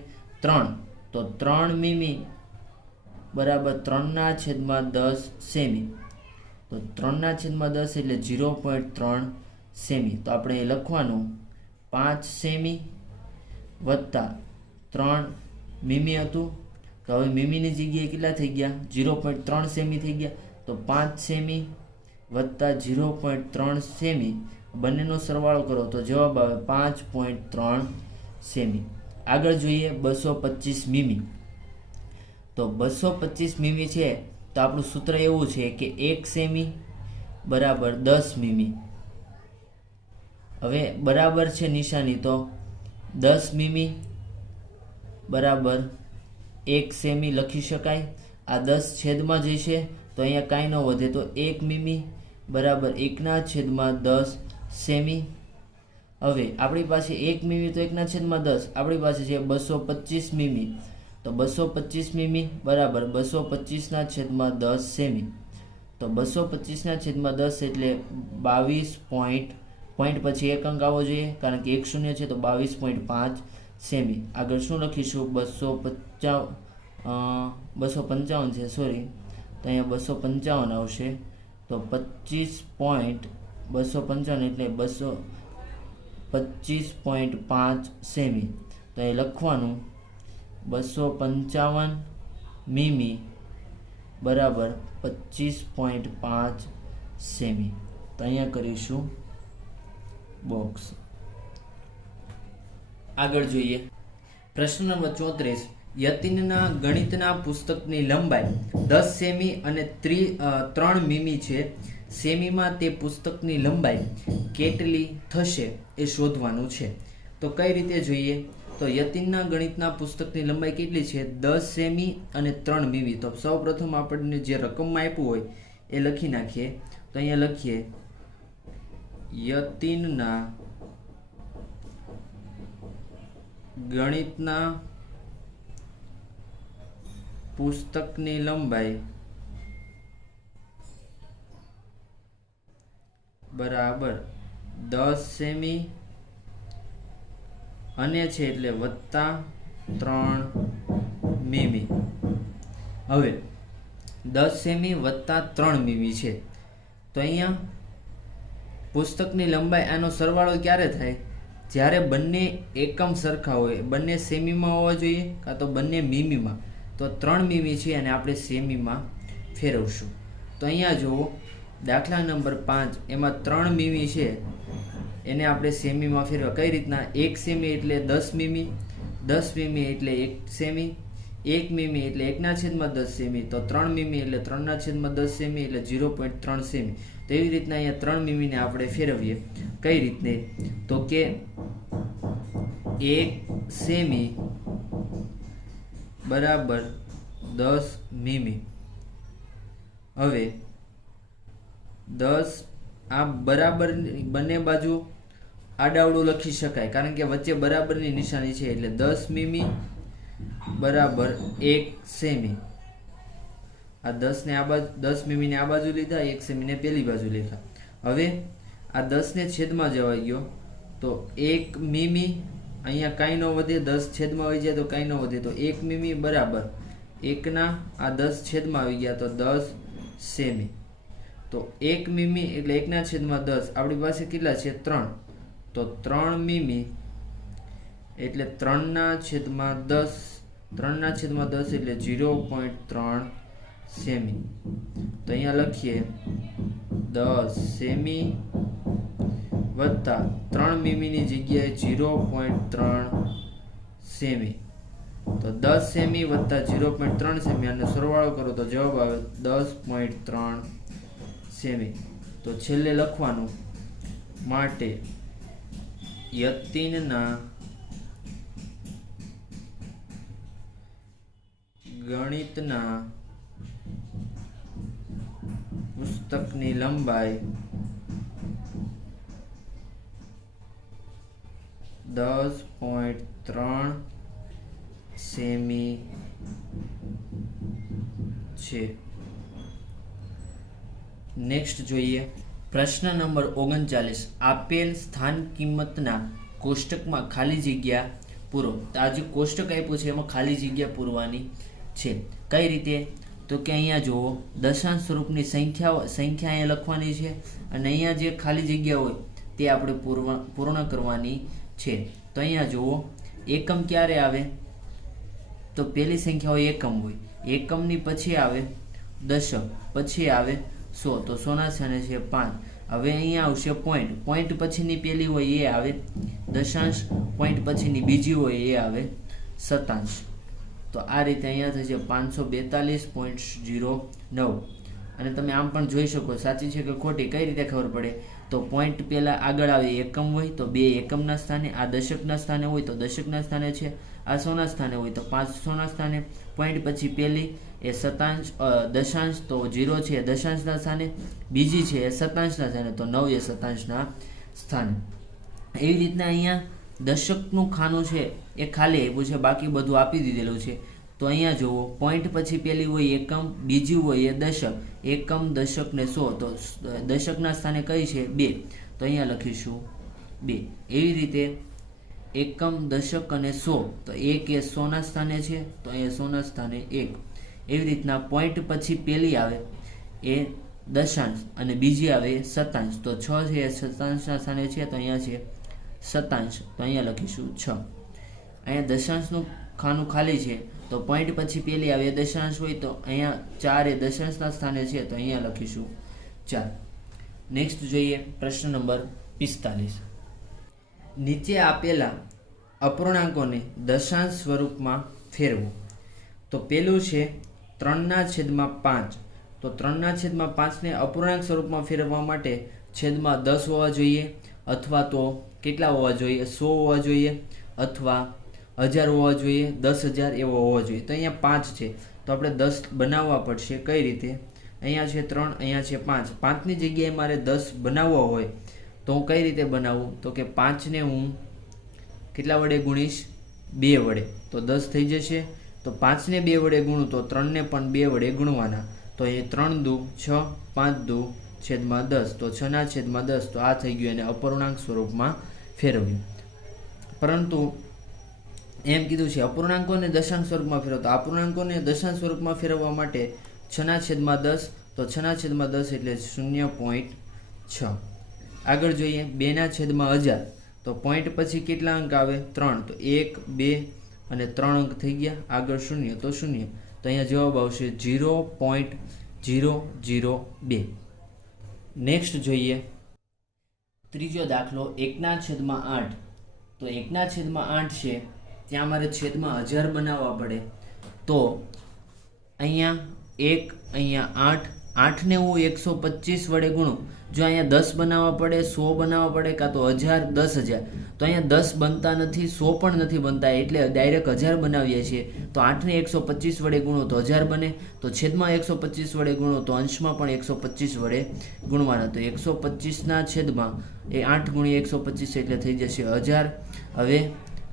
3. તો 3 મીમી બરાબર 3/10 સેમી. તો 3/10 એટલે 0.3 સેમી. તો આપણે લખવાનું 5 સેમી વત્તા 3 મીમી હતું. તો હવે મીમીની જગ્યાએ કેટલા થઈ ગયા? 0.3 સેમી થઈ ગયા. તો 5 સેમી વત્તા 0.3 સેમી બંનેનો સરવાળો કરો તો જવાબ આવે 5.3 સેમી. આગળ જોઈએ 225 મીમી. તો 225 મીમી છે તો આપણું સૂત્ર એવું છે કે 1 સેમી બરાબર 10 મીમી. હવે બરાબર છે નિશાની, તો 10 મીમી બરાબર 1 સેમી લખી શકાય. આ 10 છેદમાં જશે તો અહીંયા કાંઈ ન વધે, તો 1 મીમી બરાબર 1/10 સેમી. હવે આપણી પાસે 1 મીમી તો 1/10, આપણી પાસે છે 225 મીમી. તો 225 મીમી બરાબર 225/10 સેમી. તો 225/10 એટલે 22 પોઈન્ટ પછી એક અંક આવવો જોઈએ, કારણ કે 1 શૂન્ય છે તો 22.5 સેમી. આગળ શું લખીશું? 255 છે, સોરી, તો અહીંયા 255 આવશે. તો 25.255 એટલે 225.5 સેમી. તો એ લખવાનું 255 મીમી બરાબર 25.5 સેમી. તો અહીંયા કરીશું બોક્સ. આગળ જોઈએ પ્રશ્ન નંબર 34. યતિનના ગણિતના પુસ્તકની લંબાઈ 10 સેમી અને 3 મીમી છે. સેમીમાં તે પુસ્તકની લંબાઈ કેટલી થશે એ શોધવાનું છે. તો કઈ રીતે જોઈએ? તો યતિનના ગણિતના પુસ્તકની લંબાઈ કેટલી છે? 10 સેમી અને 3 મીમી. તો સૌપ્રથમ આપણને જે રકમમાં આપ્યું હોય એ લખી નાખીએ. તો અહીંયા લખીએ યતિનના ગણિતના પુસ્તકની લંબાઈ બરાબર 10 સેમી અને છે એટલે વત્તા 3 મીમી. હવે 10 સેમી વત્તા 3 મીમી છે તો અહીંયા પુસ્તકની લંબાઈ આનો સરવાળો ક્યારે થાય? જ્યારે બંને એકમ સરખા હોય, બંને સેમીમાં હોવા જોઈએ કાં તો બંને મીમીમાં. તો 3 મીમી છે અને આપણે સેમીમાં ફેરવશું. તો અહીંયા જુઓ દાખલા નંબર 5 એમાં 3 મીમી છે એને આપણે સેમીમાં ફેરવા. કઈ રીતના? 1 સેમી એટલે 10 મીમી, 10 મીમી એટલે 1 સેમી, 1 મીમી એટલે 1/10 સેમી. તો 3 મીમી એટલે 3/10 સેમી એટલે 0.3 સેમી. તો એવી રીતના અહીંયા 3 મીમીને આપણે ફેરવીએ. કઈ રીતને? તો કે 1 સેમી બરાબર 10 મીમી. હવે 10 આ બરાબર બંને બાજુ આડાવડું લખી શકાય, કારણ કે વચ્ચે બરાબરની નિશાની છે. એટલે 10 મીમી બરાબર 1 સેમી. આ 10 ને આ બાજુ, 10 મીમીને આ બાજુ લીધા, 1 સેમીને પેલી બાજુ લીધા. હવે આ 10 ને છેદમાં જવાઈ ગયો તો 1 મીમી અહીંયા કાંઈ ન વધે, 10 છેદમાં આવી જાય તો કાંઈ ન વધે. તો 1 મીમી બરાબર 1 આ 10 છેદમાં આવી ગયા તો 10 સેમી. તો 1 મીમી એટલે 1/10. આપણી પાસે કેટલા છે? 3. તો 3 મીમી એટલે 3/10. 3/10 એટલે 0.3 સેમી. તો અહીંયા લખીએ 10 સેમી વત્તા 3 મીમીની જગ્યાએ 0.3 સેમી તો 10 સેમી વત્તા 0.3 સેમી અને સરવાળો કરો તો જવાબ આવે 10.3 સેમી. તો છેલ્લે લખવાનું માટે યતિનના ગણિતના પુસ્તકની લંબાઈ 10.3 સેમી છે. નેક્સ્ટ જોઈએ પ્રશ્ન નંબર 39. આપેલ સ્થાન કિંમતના કોષ્ટકમાં ખાલી જગ્યા પૂરો. તો આ જે કોષ્ટક આપ્યું છે એમાં ખાલી જગ્યા પૂરવાની છે. કઈ રીતે? તો કે અહીંયા જુઓ દશાંશ સ્વરૂપની સંખ્યા અહીંયા લખવાની છે અને અહીંયા જે ખાલી જગ્યા હોય તે આપણે પૂર્ણ કરવાની છે. તો અહીંયા જુઓ એકમ ક્યારે આવે? તો પહેલી સંખ્યા હોય એકમ હોય, એકમની પછી આવે દશક, પછી આવે 100. તો 100 ના સ્થાને છે 5. હવે અહીંયા આવશે પોઈન્ટ, પોઈન્ટ પછીની પહેલી હોય એ આવે દશાંશ, પોઈન્ટ પછીની બીજી હોય એ આવે શતાંશ. તો આ રીતે અહીંયા થશે 542.09. અને તમે આમ પણ જોઈ શકો સાચી છે કે ખોટી. કઈ રીતે ખબર પડે? તો પોઈન્ટ પહેલા આગળ આવે એકમ હોય તો 2 એકમના સ્થાને, આ દશકના સ્થાને હોય તો દશકના સ્થાને છે, આ 100 ના સ્થાને હોય તો 500 ના સ્થાને. પોઈન્ટ પછી પહેલી એ શતાંશ દશાંશ તો 0 છે એ દશાંશના સ્થાને, બીજી છે એ શતાંશના સ્થાને તો 9 એ શતાંશના સ્થાને. એવી રીતના અહીંયા દશકનું ખાનું છે એ ખાલી આપ્યું છે, બાકી બધું આપી દીધેલું છે. તો અહીંયા જુઓ પોઈન્ટ પછી પહેલી હોય એકમ, બીજી હોય એ દશક, એકમ દશક ને 100. તો દશકના સ્થાને કઈ છે 2, તો અહીંયા લખીશું 2. એવી રીતે એકમ દશક અને 100 તો 1 એ 100 ના સ્થાને છે તો અહીંયા 100 ના સ્થાને 1. એવી રીતના પોઈન્ટ પછી પહેલી આવે એ દશાંશ અને બીજી આવે એ શતાંશ. તો 6 છે એ શતાંશના સ્થાને છે તો અહીંયા છે શતાંશ, તો અહીંયા લખીશું 6. અહીંયા દશાંશનું ખાનું ખાલી છે તો પોઈન્ટ પછી પહેલી આવે એ દશાંશ હોય તો અહીંયા 4 એ દશાંશના સ્થાને છે તો અહીંયા લખીશું 4. નેક્સ્ટ જોઈએ પ્રશ્ન નંબર 45. નીચે આપેલા અપૂર્ણાંકોને દશાંશ સ્વરૂપમાં ફેરવો. તો પેલું છે 3/5. તો 3/5 ને અપૂર્ણાંક સ્વરૂપમાં ફેરવવા માટે છેદમાં 10 હોવા જોઈએ, અથવા તો કેટલા હોવા જોઈએ 100 હોવા જોઈએ, અથવા 1000 હોવા જોઈએ, 10,000 એવો હોવો જોઈએ. તો અહીંયા 5 છે તો આપણે 10 બનાવવા પડશે. કઈ રીતે? અહીંયા છે 3, અહીંયા છે 5. 5ની જગ્યાએ મારે 10 બનાવવા હોય તો હું કઈ રીતે બનાવું? તો કે 5 ને હું કેટલા વડે ગુણીશ? 2 વડે. તો 10 થઈ જશે. તો 5 ને 2 વડે ગુણું તો 3 ને પણ 2 વડે ગુણવાના. તો એ 3 દુ 6, 5 દુ છેદમાં 10. તો 6/10. તો આ થઈ ગયું એને અપૂર્ણાંક સ્વરૂપમાં ફેરવ્યું. પરંતુ એમ કીધું છે અપૂર્ણાંકોને દશાંશ સ્વરૂપમાં ફેરવો. તો અપૂર્ણાંકોને દશાંશ સ્વરૂપમાં ફેરવવા માટે 6/10. તો 6/10 એટલે 0.6. આગળ જોઈએ 2/1000. તો પોઈન્ટ પછી કેટલા અંક આવે? 3. તો 1, 2 અને 3 અંક થઈ ગયા. આગળ 0 તો 0. તો અહીંયા જવાબ આવશે 0.002. નેક્સ્ટ જોઈએ ત્રીજો દાખલો 1/8. તો 1/8 છે ત્યાં મારે છેદમાં 1000 બનાવવા પડે. તો અહીંયા 1, અહીંયા 8 ને હું 125 વડે ગુણું. જો અહીંયા 10 બનાવવા પડે, 100 બનાવવા પડે, કાં તો 1000, 10,000. તો અહીંયા 10 બનતા નથી, 100 પણ નથી બનતા, એટલે ડાયરેક્ટ 1000 બનાવીએ છીએ. તો 8 ને 125 વડે ગુણો તો 1000 બને. તો છેદમાં 125 વડે ગુણો તો અંશમાં પણ 125 વડે ગુણવાના. તો 125ના છેદમાં એ 8 ગુણ્યા 125 એટલે થઈ જશે 1000. હવે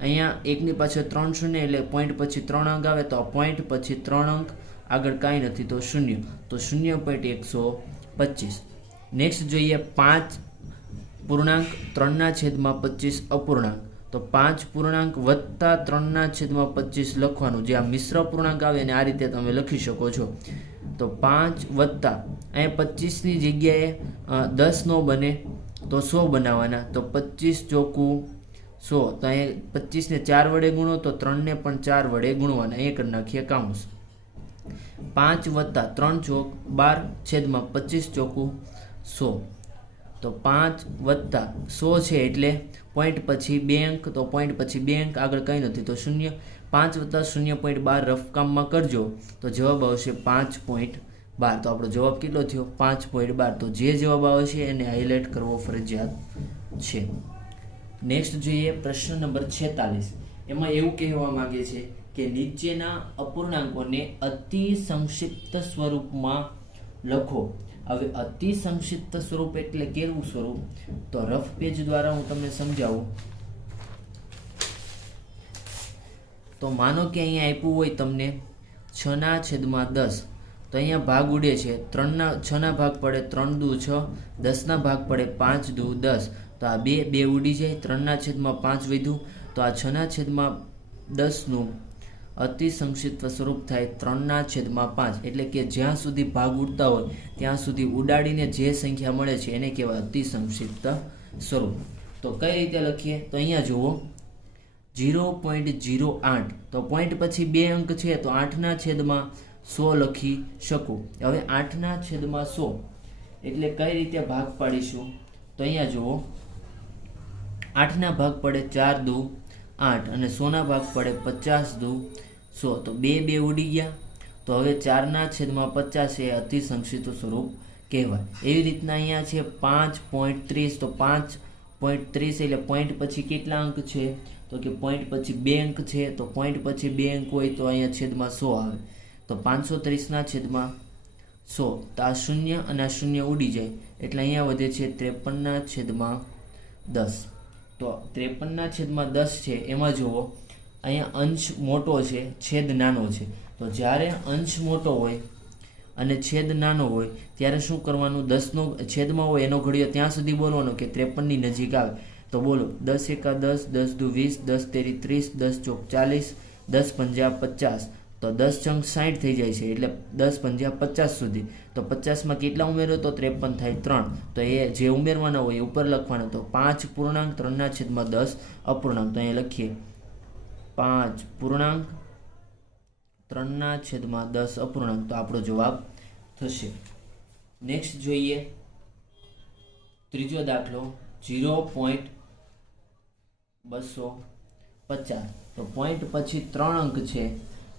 અહીંયા 1ની પાછળ 3 શૂન્ય એટલે પોઈન્ટ પછી 3 અંક આવે. તો પોઈન્ટ પછી 3 અંક, આગળ કાંઈ નથી તો 0. તો 0.125. નેક્સ્ટ જોઈએ 5 પૂર્ણાંક 3/25 અપૂર્ણાંક. તો 5 પૂર્ણાંક વત્તા 3/25 લખવાનું. જે આ મિશ્ર પૂર્ણાંક આવે ને આ રીતે તમે લખી શકો છો. તો 5 વત્તા અહીંયા 25ની જગ્યાએ 10 નો બને તો 100 બનાવવાના. તો 25 ચોકું 100. તો અહીંયા 25 ને 4 વડે ગુણો તો 3 ને પણ 4 વડે ગુણવાના. એ કરી નાખીએ કાઉન્સ. 5 વત્તા 3 ચોક 12 છેદમાં 25 ચોકું 100. તો તો 5 વત્તા 100 છે એટલે પોઈન્ટ પછી 2 અંક, તો પોઈન્ટ પછી 2 અંક, આગળ કંઈ નથી તો 0. 5 વત્તા 0.12 રફકામમાં કરજો તો જવાબ આવશે 5.12. તો આપણો જવાબ કેટલો થયો? 5.12. તો જે જવાબ આવે છે એને હાઇલાઇટ કરવો ફરજિયાત છે. નેક્સ્ટ જોઈએ પ્રશ્ન નંબર 46. એમાં એવું કહેવા માંગે છે કે નીચેના અપૂર્ણાંકોને અતિ સંક્ષિપ્ત સ્વરૂપમાં લખો. હવે અતિ સંક્ષિપ્ત સ્વરૂપ એટલે કેવું સ્વરૂપ? તો રફ પેજ દ્વારા હું તમને સમજાવું. તો માનો કે અહીંયા આપ્યું હોય તમને 6/10, તો અહીંયા ભાગ ઉડે છે 6 ભાગ પડે 3 દુ 6, 10 ભાગ પડે 5 દુ 10, તો આ બે ઉડી જાય, 3/5 વધ્યું, તો આ 6/10નું અતિ સંક્ષિપ્ત સ્વરૂપ થાય 3/5. એટલે કે જ્યાં સુધી ભાગ ઉડતા હોય ત્યાં સુધી ઉડાડીને જે સંખ્યા મળે છે એને કહેવાય અતિ સંક્ષિપ્ત સ્વરૂપ. તો કઈ રીતે લખીએ? તો અહીંયા જુઓ 0.08, તો પોઈન્ટ પછી 2 અંક છે તો 8/100 લખી શકું. હવે 8/100 એટલે કઈ રીતે ભાગ પાડીશું? તો અહીંયા જુઓ 8 ભાગ પડે 4 દુ 8 અને 100 ભાગ પડે 50 દુ 100, તો બે ઉડી ગયા. તો હવે 4/50 એ અતિ સંક્ષિપ્ત સ્વરૂપ કહેવાય. એવી રીતના અહીંયા છે 5.30, તો 5.30 એટલે પોઈન્ટ પછી કેટલા અંક છે? તો કે પોઈન્ટ પછી 2 અંક છે, તો પોઈન્ટ પછી 2 અંક હોય તો અહીંયા છેદમાં 100 આવે, તો 530/100. તો આ 0 અને આ 0 ઉડી જાય એટલે અહીંયા વધે છે 53/10. તો 53/10 છે એમાં જુઓ અહીંયા અંશ મોટો છે, છેદ નાનો છે. તો જ્યારે અંશ મોટો હોય અને છેદ નાનો હોય ત્યારે શું કરવાનું? 10નો છેદમાં હોય એનો ઘડિયો ત્યાં સુધી બોલવાનો કે 53ની નજીક આવે. તો બોલો 10 એકા 10, 10 દુ 20, 10 તેરી 30, 10 ચોક 40, 10 પંજા 50. તો 10 ચંક 60 થઈ જાય છે એટલે 10 પંજા 50 સુધી. તો 50માં કેટલા ઉમેરો તો 53 થાય 3. તો એ જે ઉમેરવાના હોય એ ઉપર લખવાના. તો 5 પૂર્ણાંક 3/10 અપૂર્ણાંક. તો અહીંયા લખીએ 5 પૂર્ણાંક 3/10 અપૂર્ણાંક. તો આપણો જવાબ થશે. નેક્સ્ટ જોઈએ ત્રીજો દાખલો 0.250. તો પોઈન્ટ પછી 3 અંક છે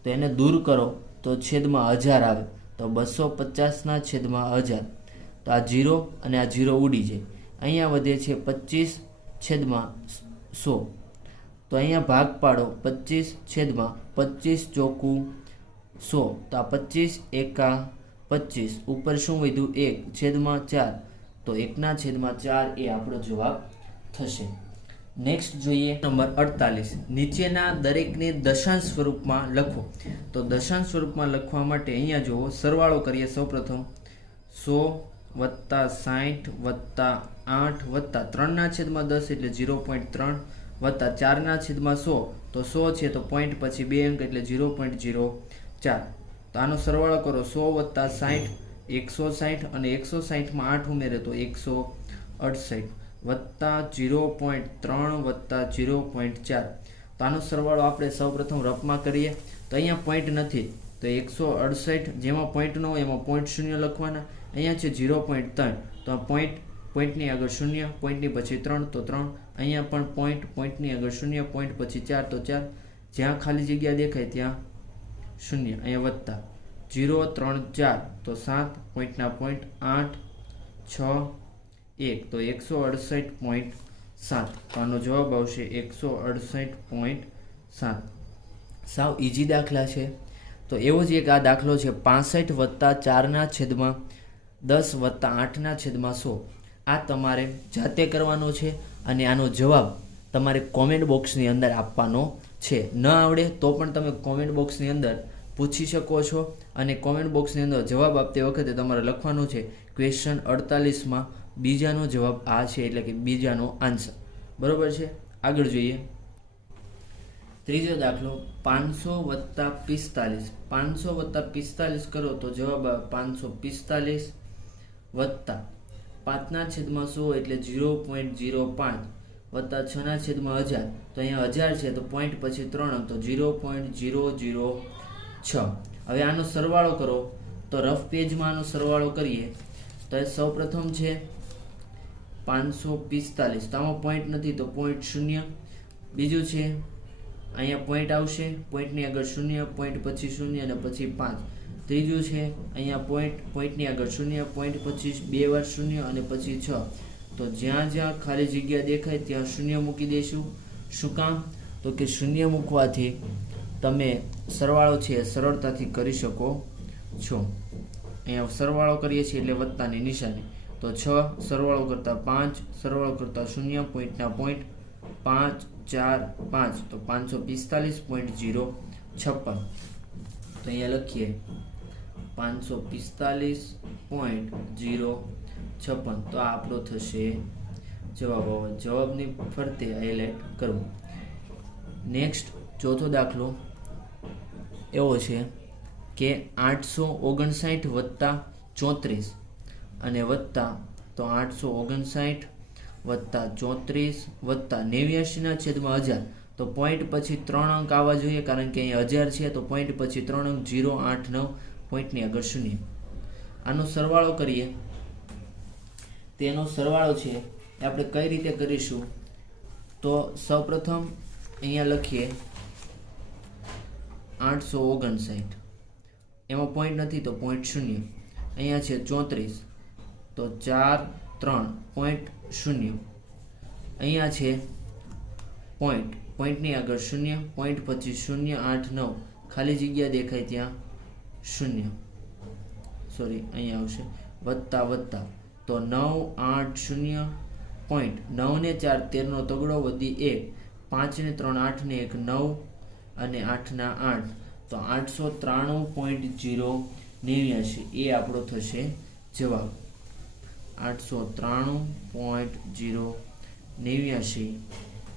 તો એને દૂર કરો તો છેદમાં 1000 આવે. તો 250/1000. તો આ 0 અને આ 0 ઉડી જાય. અહીંયા વધે છે 25/100. તો અહીંયા ભાગ પાડો 25/25 ચોકું 100. તો આ 25 એકા 25 ઉપર શું વધ્યું 1/4. તો 1/4 એ આપણો જવાબ થશે. નેક્સ્ટ જોઈએ નંબર 48. નીચેના દરેકને દશાંશ સ્વરૂપમાં લખો. તો દશાંશ સ્વરૂપમાં લખવા માટે અહીંયા જુઓ સરવાળો કરીએ. સૌપ્રથમ 100 + 60 + 8 + 3/10 એટલે 0.3 + 4/100. તો 100 છે તો પોઈન્ટ પછી 2 અંક એટલે 0.04. તો આનો સરવાળો કરો 100 + 60 160 અને 160માં 8 ઉમેરે તો 168 વત્તા 0.3 વત્તા 0.4. તો આનો સરવાળો આપણે સૌપ્રથમ રફમાં કરીએ. તો અહીંયા પોઈન્ટ નથી તો 168, જેમાં પોઈન્ટ ન હોય એમાં 0.0 લખવાના. અહીંયા છે 0.3 તો આ પોઈન્ટની આગળ 0, પોઈન્ટની પછી 3 તો 3. અહીંયા પણ પોઈન્ટની આગળ 0, પોઈન્ટ પછી 4 તો 4. જ્યાં ખાલી જગ્યા દેખાય ત્યાં 0. અહીંયા વત્તા 0, 3, 4 તો 7, પોઈન્ટના પોઈન્ટ 8, 6, 1 તો 168.7. તો આનો જવાબ આવશે 168.7. સાવ ઇઝી દાખલા છે. તો એવો જ એક આ દાખલો છે 65 + 4/10 + 8/100. આ તમારે જાતે કરવાનો છે અને આનો જવાબ તમારે કોમેન્ટ બોક્સની અંદર આપવાનો છે. ન આવડે તો પણ તમે કોમેન્ટ બોક્સની અંદર પૂછી શકો છો અને કોમેન્ટ બોક્સની અંદર જવાબ આપતી વખતે તમારે લખવાનું છે ક્વેશ્ચન 48માં બીજાનો જવાબ આ છે, એટલે કે બીજાનો આન્સર. બરોબર છે. આગળ જોઈએ ત્રીજો દાખલો 500 + 45. 500 + 45 કરો તો જવાબ આવે 545 વત્તા 5/100 એટલે 0.05 વત્તા 6/1000. તો અહીંયા 1000 છે તો પોઈન્ટ પછી 3 અંક તો 0.006. હવે આનો સરવાળો કરો તો રફ પેજમાં આનો સરવાળો કરીએ તો સૌપ્રથમ છે 545 તો આમાં પોઈન્ટ નથી તો પોઈન્ટ 0. બીજું છે અહીંયા પોઈન્ટ આવશે, પોઈન્ટની આગળ 0, પોઈન્ટ પછી 0 અને પછી 5. ત્રીજું છે અહીંયા પોઈન્ટની આગળ 0, પોઈન્ટ પછી 2 વાર 0 અને પછી 6. તો જ્યાં જ્યાં ખાલી જગ્યા દેખાય ત્યાં 0 મૂકી દઈશું. શું કામ? તો કે 0 મૂકવાથી તમે સરવાળો છે સરળતાથી કરી શકો છો. અહીંયા સરવાળો કરીએ છીએ એટલે વત્તાની નિશાની. તો 6 સરવાળો કરતાં 5, સરવાળો કરતાં 0, પોઈન્ટના પોઈન્ટ 5, 4, 5 તો 545.056. તો અહીંયા લખીએ 545.056. તો આ આપણો થશે જવાબ. જવાબની ફરતે હાઇલાઇટ કરવું. નેક્સ્ટ ચોથો દાખલો એવો છે કે 859 વત્તા 34 અને વત્તા તો 859 વત્તા 34 વત્તા 89/1000. તો પોઈન્ટ પછી 3 અંક આવવા જોઈએ કારણ કે અહીંયા 1000 છે તો પોઈન્ટ પછી 3 અંક 0, 8, 9, પોઈન્ટની આગળ 0. આનો સરવાળો કરીએ. તેનો સરવાળો છે એ આપણે કઈ રીતે કરીશું? તો સૌપ્રથમ અહીંયા લખીએ 859, એમાં પોઈન્ટ નથી તો પોઈન્ટ 0. અહીંયા છે 34 તો 4, 3, પોઈન્ટ 0. અહીંયા છે પોઈન્ટની આગળ 0, પોઈન્ટ પછી 0, 8, 9 ખાલી જગ્યા દેખાય ત્યાં 0, સોરી અહીંયા આવશે વત્તા વત્તા તો 9, 8, 0, પોઈન્ટ 9 ને 4 13નો તગડો વધી 1, 5 ને 3 8 ને 1 9 અને 8 ના 8 તો 893.089 એ આપણો થશે જવાબ. 893.089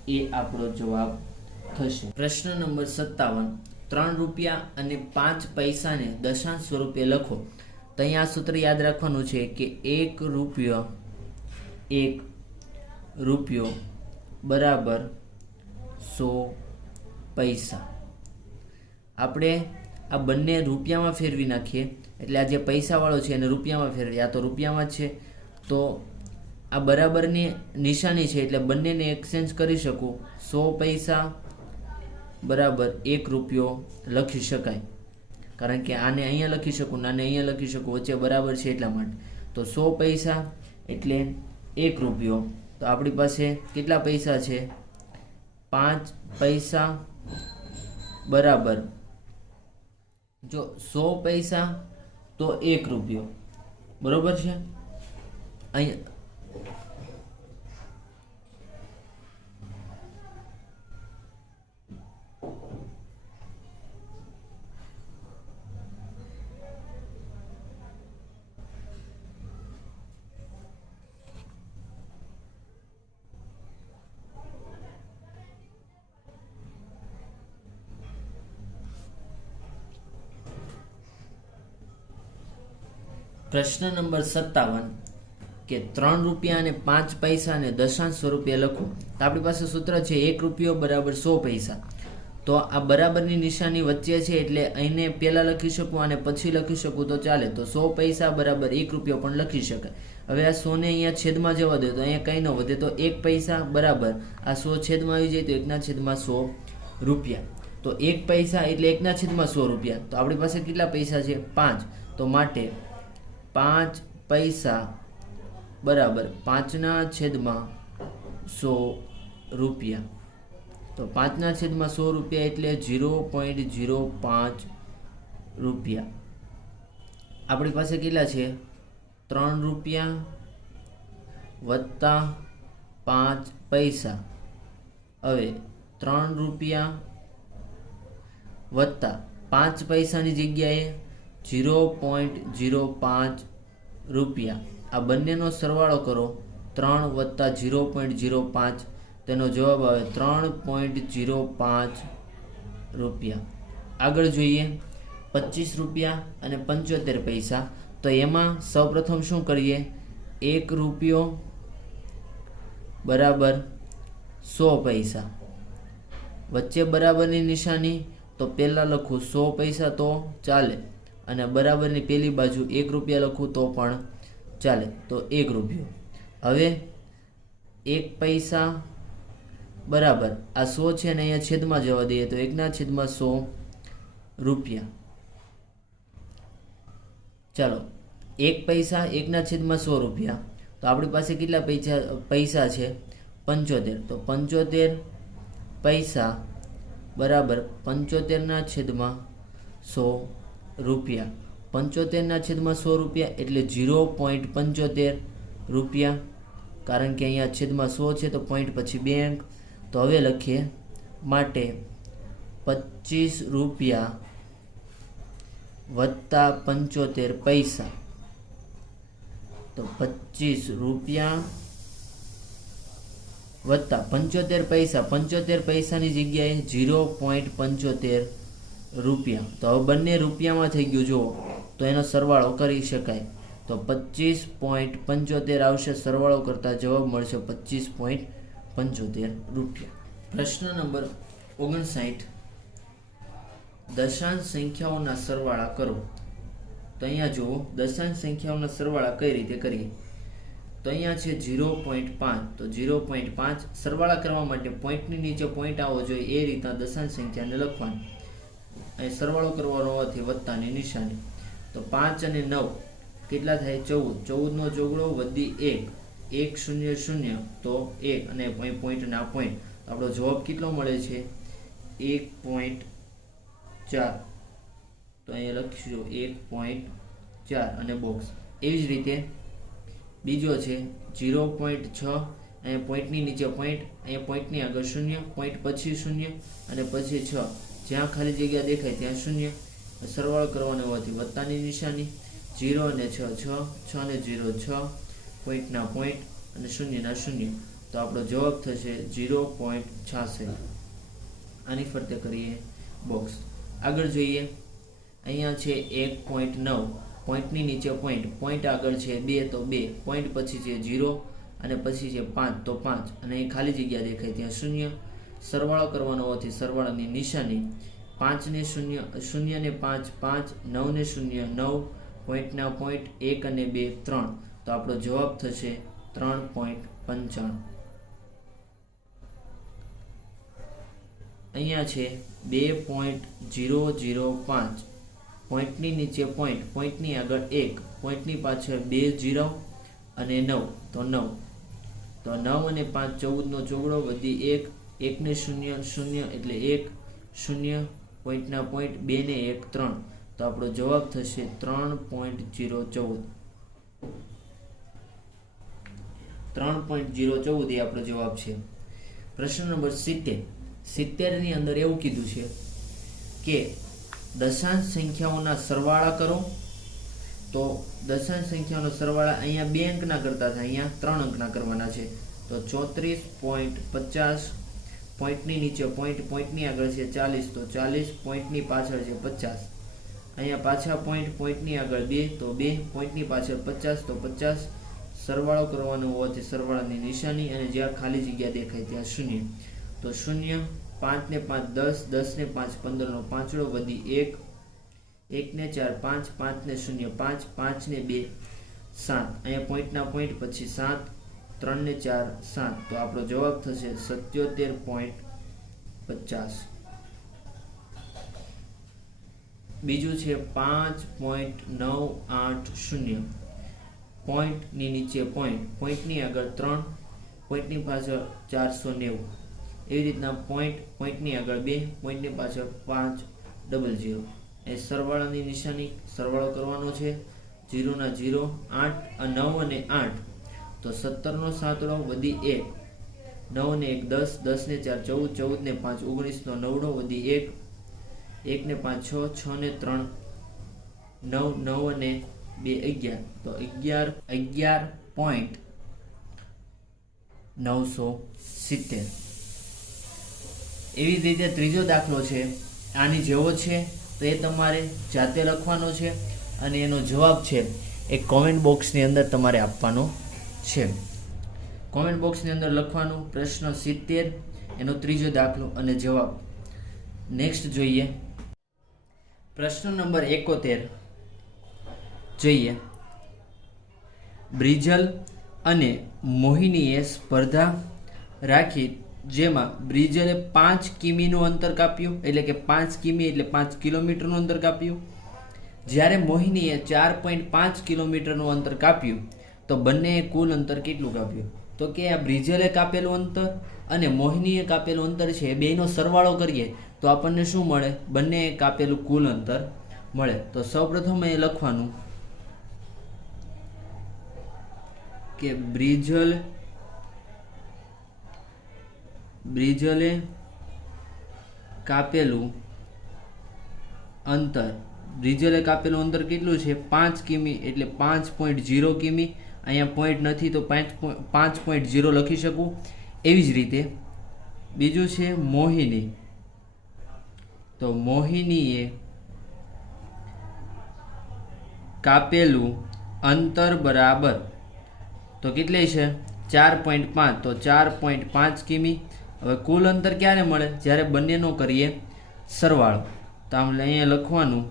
એ આપણો જવાબ થશે. પ્રશ્ન નંબર 57. 3 રૂપિયા અને 5 પૈસાને દશાંશ સ્વરૂપે લખો. તો અહીંયા આ સૂત્ર યાદ રાખવાનું છે કે 1 રૂપિયો બરાબર 100 પૈસા. આપણે આ બંને રૂપિયામાં ફેરવી નાખીએ એટલે આ જે પૈસાવાળો છે એને રૂપિયામાં ફેરવીએ. આ તો રૂપિયામાં જ છે તો આ બરાબરની નિશાની છે એટલે બંનેને એક્સચેન્જ કરી શકું. 100 પૈસા બરાબર 1 રૂપિયો લખી શકાય કારણ કે આને અહીંયા લખી શકું, આને અહીંયા લખી શકું, વચ્ચે બરાબર છે એટલા માટે. તો 100 પૈસા એટલે 1 રૂપિયો. તો આપણી પાસે કેટલા પૈસા છે? 5 પૈસા બરાબર જો 100 પૈસા તો 1 રૂપિયો બરોબર છે. અહીંયા પ્રશ્ન નંબર 57 કે 3 રૂપિયા અને 5 પૈસાને દશાંશ સ્વરૂપે લખો. તો આપણી પાસે સૂત્ર છે 1 રૂપિયો બરાબર 100 પૈસા. તો આ બરાબરની નિશાની વચ્ચે છે એટલે અહીંને પહેલા લખી શકું અને પછી લખી શકું તો ચાલે. તો 100 પૈસા બરાબર 1 રૂપિયો પણ લખી શકાય. હવે આ 100 ને અહીંયા છેદમાં જવા દે તો અહીંયા કંઈ ન વધે તો 1 પૈસા બરાબર આ 100 છેદમાં આવી જાય તો 1/100 રૂપિયા. તો 1 પૈસા એટલે 1/100 રૂપિયા. તો આપણી પાસે કેટલા પૈસા છે? 5. તો માટે 5 પૈસા બરાબર 5/100 રૂપિયા. તો 5/100 રૂપિયા એટલે 0.05 રૂપિયા. આપણી પાસે કેટલા છે? 3 રૂપિયા વત્તા 5 પૈસા. હવે 3 રૂપિયા વત્તા 5 પૈસાની જગ્યાએ 0.05 રૂપિયા. આ બંનેનો સરવાળો કરો. 3 વત્તા 0.05 તેનો જવાબ આવે 3.05 રૂપિયા. આગળ જોઈએ 25 રૂપિયા અને 75 પૈસા. તો એમાં સૌપ્રથમ શું કરીએ? 1 રૂપિયો બરાબર 100 પૈસા. વચ્ચે બરાબરની નિશાની તો પહેલાં લખું 100 પૈસા તો ચાલે અને બરાબરની પેલી બાજુ 1 રૂપિયા લખું તો પણ ચાલે. તો 1 રૂપિયો. હવે 1 પૈસા બરાબર આ 100 છે ને અહીંયા છેદમાં જવા દઈએ તો 1/100 રૂપિયા. ચાલો 1 પૈસા 1/100 રૂપિયા, તો આપણી પાસે કેટલા પૈસા છે 75, તો 75 પૈસા બરાબર 75/100 રૂપિયા. 75/100 રૂપિયા એટલે 0.75 રૂપિયા, કારણ કે અહીંયા છેદમાં 100 છે તો પોઈન્ટ પછી 2 અંક. તો હવે લખીએ માટે 25 રૂપિયા વત્તા 75 પૈસા, તો 25 રૂપિયા વત્તા 75 પૈસા, 75 પૈસાની જગ્યાએ 0.75 રૂપિયા. તો હવે બંને રૂપિયામાં થઈ ગયું જુઓ, તો એનો સરવાળો કરી શકાય. તો 25.75 આવશે, સરવાળો કરતા જવાબ મળશે 25.75 રૂપિયા. પ્રશ્ન નંબર 59, દશાંશ સંખ્યાઓના સરવાળા કરો. તો અહીંયા જુઓ દશાંશ સંખ્યાઓના સરવાળા કઈ રીતે કરીએ. તો અહીંયા છે 0.5, તો 0.5 સરવાળા કરવા માટે પોઈન્ટની નીચે પોઈન્ટ આવવો જોઈએ એ રીતના દશાંશ સંખ્યાને લખવાની. અહીં સરવાળો કરવાનો હોવાથી વત્તાની નિશાની. તો 5 અને 9 કેટલા થાય 14, 14નો ચોગડો વધી 1, 1 0 0 તો 1 અને પોઈન્ટ અને આ પોઈન્ટ, આપણો જવાબ કેટલો મળે છે 1.4. તો અહીંયા લખીશું 1.4 અને બોક્સ. એવી જ રીતે બીજો છે 0.6, અહીંયા પોઈન્ટની નીચે પોઈન્ટ, અહીંયા પોઈન્ટની આગળ 0, પોઈન્ટ પછી 0 અને પછી 6, જ્યાં ખાલી જગ્યા દેખાય ત્યાં 0. સરવાળો કરવાનો હોવાથી વત્તાની નિશાની. 0 અને 6 6, 6 અને 0 6, પોઈન્ટના પોઈન્ટ અને 0 ના 0. તો આપણો જવાબ થશે 0.66. આની ફરતે કરીએ બોક્સ. આગળ જોઈએ, અહીંયા છે 1.9, પોઈન્ટની નીચે પોઈન્ટ, પોઈન્ટ આગળ છે 2 તો 2, પોઈન્ટ પછી છે 0 અને પછી છે 5 તો 5 અને અહીં ખાલી જગ્યા દેખાય ત્યાં 0. સરવાળો કરવાનો હોવાથી સરવાળાની નિશાની. 5 ને 0, 0 ને 5 5, 9 ને 0 9, પોઈન્ટના પોઈન્ટ 1 અને 2 3. તો આપણો જવાબ થશે 3.95. અહીંયા છે 2.005, પોઈન્ટની નીચે પોઈન્ટ, પોઈન્ટની આગળ 1, પોઈન્ટની પાછળ 2 0 અને 9 તો 9. તો 9 અને 5 14નો ચોગડો વધી 1, 1 ને 0 0 એટલે 1 0, પોઈન્ટના પોઈન્ટ 2 ને 1 3. તો આપણો જવાબ થશે 3.014. 3.014 એ આપણો જવાબ છે. પ્રશ્ન નંબર 70, 70 ની અંદર એવું કીધું છે કે દશાંશ સંખ્યાઓના સરવાળા કરો. તો દશાંશ સંખ્યાઓના સરવાળા અહીંયા 2 અંકના કરતા થાય, અહીંયા 3 અંકના કરવાના છે. તો 34.50, પોઈન્ટની નીચે પોઈન્ટ, પોઈન્ટની આગળ છે 40 તો 40, પોઈન્ટની પાછળ છે 50, અહીંયા પાછા પોઈન્ટ, પોઈન્ટની આગળ 2 તો 2, પોઈન્ટની પાછળ 50 તો 50. સરવાળો કરવાનો હોવાથી સરવાળાની નિશાની અને જ્યાં ખાલી જગ્યા દેખાય ત્યાં 0. તો 0, 5 ને 5 10, 10 ને 5 15નો પાંચડો વધી 1, 1 ને 4 5, 5 ને 0 5, 5 ને 2 7, અહીંયા પોઈન્ટના પોઈન્ટ પછી 7, 3 ને 4 7. તો આપણો જવાબ થશે 77.50. બીજું છે 5.980, પોઈન્ટની નીચે પોઈન્ટ, પોઈન્ટની આગળ 3, પોઈન્ટની પાછળ 490, એવી રીતના પોઈન્ટ, પોઈન્ટની આગળ 2, પોઈન્ટની પાછળ 500. એ સરવાળાની નિશાની, સરવાળો કરવાનો છે. 0 ના 0 8, 9 અને 8 તો 17નો સાતડો વધી 1, 9 ને 1 10, 10 ને 4 14, 14 ને 5 19નો નવડો વધી 1, 1 ને 5 6, 6 ને 3 9, 9 અને 2 11 તો 11.970. એવી રીતે ત્રીજો દાખલો છે, આની જેવો છે તો એ તમારે જાતે લખવાનો છે અને એનો જવાબ છે એ કોમેન્ટ બોક્સની અંદર તમારે આપવાનો છે. કોમેન્ટ બોક્સની અંદર લખવાનું પ્રશ્ન 70 એનો ત્રીજો દાખલો અને જવાબ. નેક્સ્ટ જોઈએ પ્રશ્ન નંબર 71. જોઈએ, બ્રિજલ અને મોહિનીએ સ્પર્ધા રાખી, જેમાં બ્રિજલે 5 કિમીનું અંતર કાપ્યું, એટલે કે 5 કિમી એટલે 5 કિલોમીટરનું અંતર કાપ્યું. જ્યારે મોહિનીએ 4.5 કિલોમીટરનું અંતર કાપ્યું, તો બંનેએ કુલ અંતર કેટલું કાપ્યું? તો કે આ બ્રિજલે કાપેલું અંતર અને મોહિનીએ કાપેલું અંતર છે, એ બેનો સરવાળો કરીએ તો આપણને શું મળે? બંનેએ કાપેલું કુલ અંતર મળે. તો સૌપ્રથમ એ લખવાનું કે બ્રિજલે કાપેલું અંતર કેટલું છે? 5 કિમી એટલે 5.0 કિમી. અહીંયા પોઈન્ટ નથી તો 5.0 લખી શકું. એવી જ રીતે બીજું છે મોહિની. તો મોહિનીએ કાપેલું અંતર બરાબર તો કેટલી છે? 4.5. તો 4.5 કિમી. હવે કુલ અંતર ક્યારે મળે? જ્યારે બંનેનો કરીએ સરવાળો. તો આપણે અહીંયા લખવાનું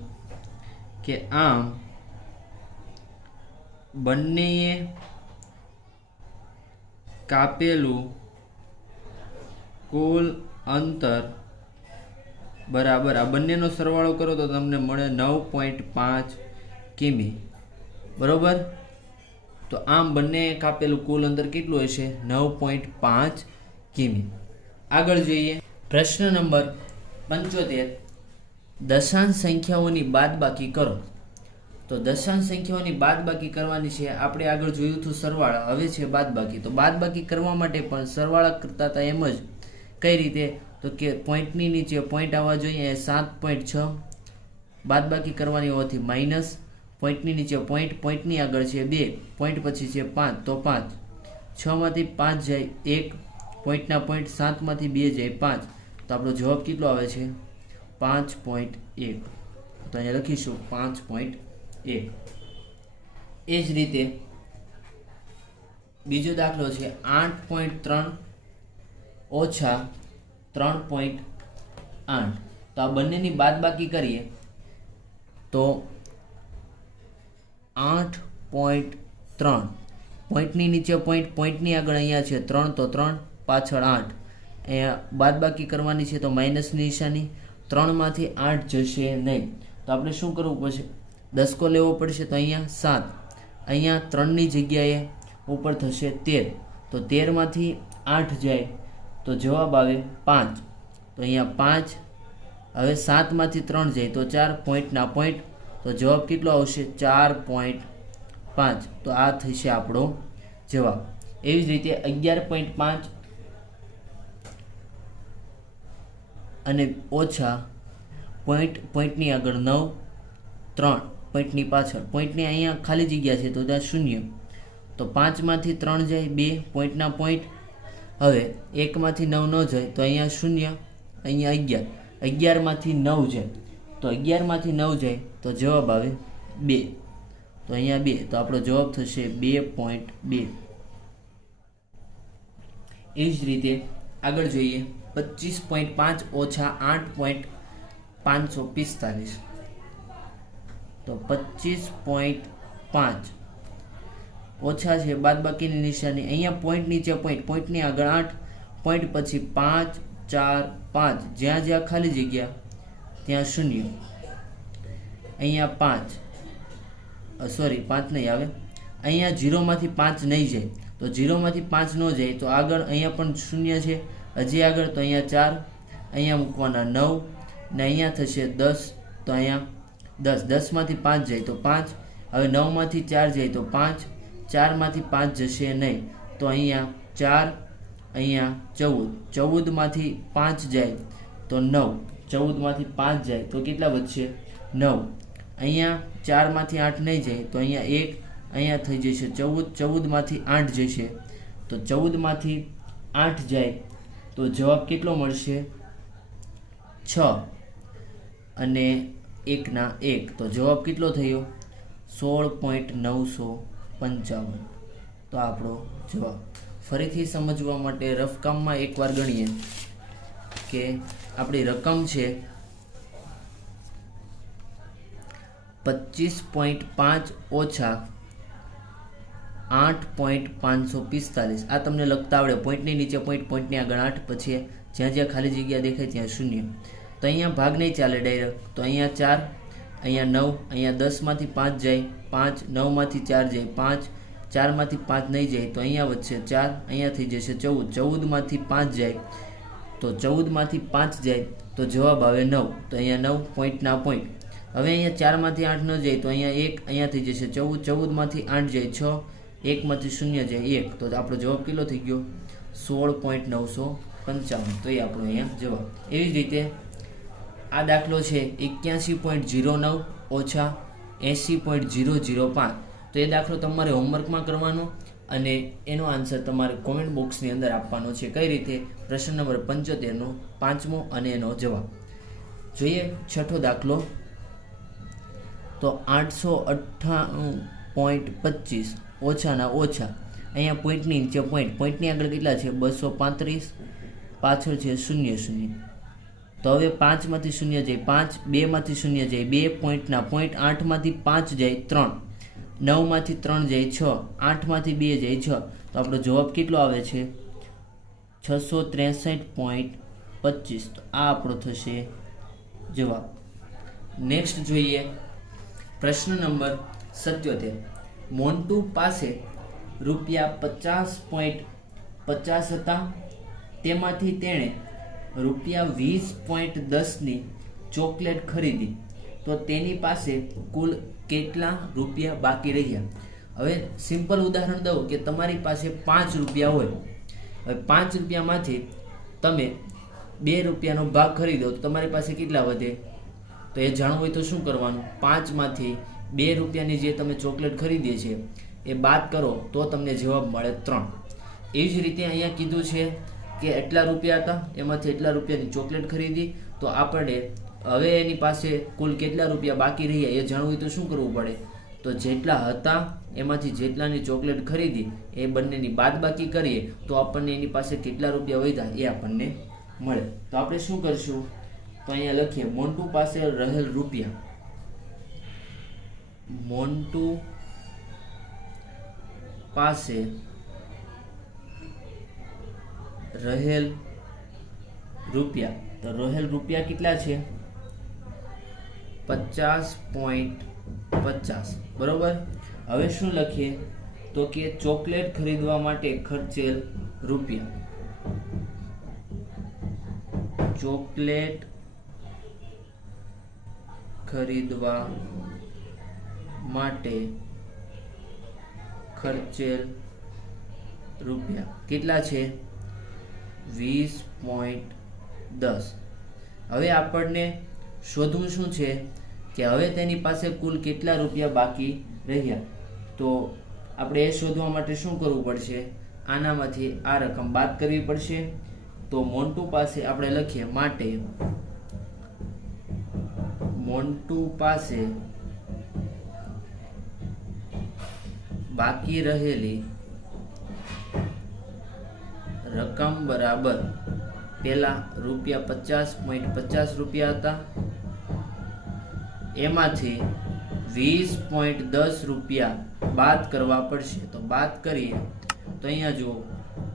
કે આમ બંનેએ કાપેલું કુલ અંતર બરાબર, આ બંનેનો સરવાળો કરો તો તમને મળે 9.5 કિમી. બરોબર. તો આમ બંને કાપેલું કુલ અંતર કેટલું હશે? 9.5 કિમી. આગળ જોઈએ પ્રશ્ન નંબર 75. દશાંશ સંખ્યાઓની બાદબાકી કરો. તો દશાંશ સંખ્યાઓની બાદબાકી કરવાની છે. આપણે આગળ જોયું હતું સરવાળા, હવે છે બાદબાકી. તો બાદબાકી કરવા માટે પણ સરવાળા કરતા હતા એમ જ. કઈ રીતે? તો કે પોઈન્ટની નીચે પોઈન્ટ આવવા જોઈએ. 7.6 બાદબાકી કરવાની હોવાથી માઇનસ, પોઈન્ટની નીચે પોઈન્ટ, પોઈન્ટની આગળ છે 2, પોઈન્ટ પછી છે 5 તો 5, 6 માંથી 5 જાય 1, પોઈન્ટના પોઈન્ટ 7 માંથી 2 જાય 5. તો આપણો જવાબ કેટલો આવે છે? 5.1. તો અહીંયા લખીશું 5.1. એ જ રીતે બીજો દાખલો છે 8.3 ઓછા 3.8. તો આ બંનેની બાદબાકી કરીએ તો 8.3, પોઈન્ટની નીચે પોઈન્ટ, પોઈન્ટની આગળ અહીંયા છે 3 તો 3, પાછળ 8. અહીંયા બાદબાકી કરવાની છે તો માઇનસની નિશાની. 3 માંથી 8 જશે નહીં. તો આપણે શું કરવું પડશે? દસકો લેવો પડશે. તો અહીંયા 7, અહીંયા 3ની જગ્યાએ ઉપર થશે 13. તો 13 માંથી 8 જાય તો જવાબ આવે 5. તો અહીંયા 5. હવે 7 માંથી 3 જાય તો 4, પોઈન્ટના પોઈન્ટ. તો જવાબ કેટલો આવશે? 4.5. તો આ થશે આપણો જવાબ. એવી જ રીતે 11.5 અને ઓછા પોઈન્ટની આગળ 9, 3 પોઈન્ટની પાછળ, પોઈન્ટની અહીંયા ખાલી જગ્યા છે તો ત્યાં 0. તો 5 માંથી 3 જાય 2, પોઈન્ટના પોઈન્ટ. હવે 1 માંથી 9 ન જાય તો અહીંયા 0, અહીંયા 11, 11 માંથી 9 જાય તો 11 માંથી 9 જાય તો જવાબ આવે 2. તો અહીંયા 2. તો આપણો જવાબ થશે 2.2. એ જ રીતે આગળ જોઈએ 25.5 ઓછા 8.545. તો 25.5 ઓછા છે, બાદબાકીની નિશાની. અહીંયા પોઈન્ટ નીચે પોઈન્ટ, પોઈન્ટની આગળ 8, પોઈન્ટ પછી 5, 4, 5, જ્યાં જ્યાં ખાલી જગ્યા ત્યાં 0. અહીંયા 5, સોરી 5 નહીં આવે. અહીંયા 0 માંથી 5 નહીં જાય તો 0 માંથી 5 ન જાય તો આગળ અહીંયા પણ 0 છે, હજી આગળ તો અહીંયા 4, અહીંયા મૂકવાના 9 ને અહીંયા થશે 10. તો અહીંયા 10, 10 માંથી 5 જાય તો 5. હવે 9 માંથી 4 જાય તો 5, 4 માંથી 5 જશે નહીં તો અહીંયા 4, અહીંયા 14, 14 માંથી 5 જાય તો 9, 14 માંથી 5 જાય તો કેટલા વધશે? 9. અહીંયા 4 માંથી 8 નહીં જાય તો અહીંયા 1, અહીંયા થઈ જશે 14, 14 માંથી 8 જશે તો 14 માંથી 8 જાય તો જવાબ કેટલો મળશે? 6 અને 1 ના 1. તો જવાબ કેટલો થયો? 16.955. તો આપણો જવાબ. ફરીથી સમજવા માટે રફકામમાં એકવાર ગણીએ કે આપણી રકમ છે 25.5 ઓછા 8.545 આ તમને લખતા આવડે. પોઈન્ટની નીચે પોઈન્ટ, પોઈન્ટની આગળ 8, પછી જ્યાં જ્યાં ખાલી જગ્યા દેખાય ત્યાં 0. તો અહીંયા ભાગ નહીં ચાલે ડાયરેક્ટ. તો અહીંયા 4, અહીંયા 9, અહીંયા 10માંથી 5 જાય 5, 9માંથી 4 જાય 5, 4માંથી 5 નહીં જાય તો અહીંયા વધશે 4, અહીંયા થઈ જશે 14, 14માંથી 5 જાય તો 14માંથી 5 જાય તો જવાબ આવે 9. તો અહીંયા 9 પોઈન્ટના પોઈન્ટ. હવે અહીંયા 4માંથી 8 ન જાય તો અહીંયા 1, અહીંયા થઈ જશે 14, 14માંથી 8 જાય 6, 1માંથી 0 જાય 1. તો આપણો જવાબ કેટલો થઈ ગયો? 16.955. તો એ આપણો અહીંયા જવાબ. એવી જ રીતે આ દાખલો છે 81.09 ઓછા 80.005. તો એ દાખલો તમારે હોમવર્કમાં કરવાનો અને એનો આન્સર તમારે કોમેન્ટ બોક્સની અંદર આપવાનો છે. કઈ રીતે? પ્રશ્ન નંબર 75નો 5મો અને એનો જવાબ. જોઈએ છઠ્ઠો દાખલો. તો 898.25 ઓછાના ઓછા, અહીંયા પોઈન્ટની નીચે પોઈન્ટ, પોઈન્ટની આગળ કેટલા છે? 235, પાછળ છે 0 0. તો હવે 5માંથી 0 જાય 5, 2માંથી 0 જાય 2, પોઈન્ટના પોઈન્ટ, 8માંથી 5 જાય 3, 9માંથી 3 જાય 6, 8માંથી 2 જાય 6. તો આપણો જવાબ કેટલો આવે છે? 663.25. તો આ આપણો થશે જવાબ. નેક્સ્ટ જોઈએ પ્રશ્ન નંબર 77. મોન્ટુ પાસે ₹50.50 હતા, તેમાંથી તેણે ₹20.10ની ચોકલેટ ખરીદી, તો તેની પાસે કુલ કેટલા રૂપિયા બાકી રહ્યા? હવે સિમ્પલ ઉદાહરણ દઉં કે તમારી પાસે 5 રૂપિયા હોય. હવે 5 રૂપિયામાંથી તમે 2 રૂપિયાનો ભાગ ખરીદો તો તમારી પાસે કેટલા વધે? તો એ જાણવું હોય તો શું કરવાનું? 5માંથી 2 રૂપિયાની જે તમે ચોકલેટ ખરીદી છે એ બાદ કરો તો તમને જવાબ મળે 3. એવી જ રીતે અહીંયા કીધું છે કે એટલા રૂપિયા હતા, એમાંથી એટલા રૂપિયાની ચોકલેટ ખરીદી, તો આપણે હવે એની પાસે કુલ કેટલા રૂપિયા બાકી રહ્યા એ જાણવું હોય તો શું કરવું પડે? તો જેટલા હતા એમાંથી જેટલાની ચોકલેટ ખરીદી એ બંનેની બાદબાકી કરીએ તો આપણને એની પાસે કેટલા રૂપિયા વધ્યા એ આપણને મળે. તો આપણે શું કરશું? તો અહીંયા લખીએ મોન્ટુ પાસે રહેલ રૂપિયા. મોન્ટુ પાસે રહેલ રૂપિયા. તો રહેલ રૂપિયા કેટલા છે? 50.50. બરોબર. હવે શું લખીએ? તો કે ચોકલેટ ખરીદવા માટે ખર્ચેલ રૂપિયા. ચોકલેટ ખરીદવા માટે ખર્ચેલ રૂપિયા કેટલા છે? 20.10. હવે આપણને શોધવું શું છે કે હવે તેની પાસે કુલ કેટલા રૂપિયા બાકી રહ્યા? તો આપણે એ શોધવા માટે શું કરવું પડશે? આનામાંથી આ રકમ બાદ કરવી પડશે. તો મોન્ટુ પાસે આપણે લખીએ માટે મોન્ટુ પાસે બાકી રહેલી રકમ બરાબર પેલા રૂપિયા 50.50 રૂપિયા હતા, એમાંથી 20.10 રૂપિયા બાદ કરવા પડશે. તો બાદ કરીએ તો અહીંયા જુઓ,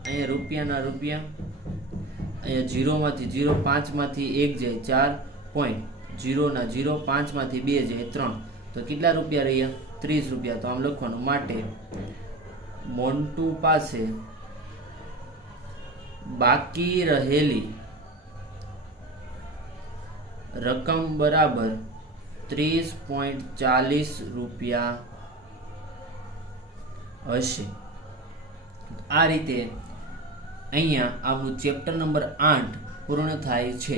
અહીંયા રૂપિયાના રૂપિયા, અહીંયા 0માંથી 0, 5માંથી 1 જાય 4 પોઈન્ટ, 0ના 0, 5માંથી 2 જાય 3. તો કેટલા રૂપિયા રહ્યા? 30 રૂપિયા. તો આમ લખવાનું માટે મોન્ટુ પાસે બાકી રહેલી રકમ બરાબર 30.40 રૂપિયા હશે. આ રીતે અહીંયા આપણું ચેપ્ટર નંબર 8 પૂર્ણ થાય છે.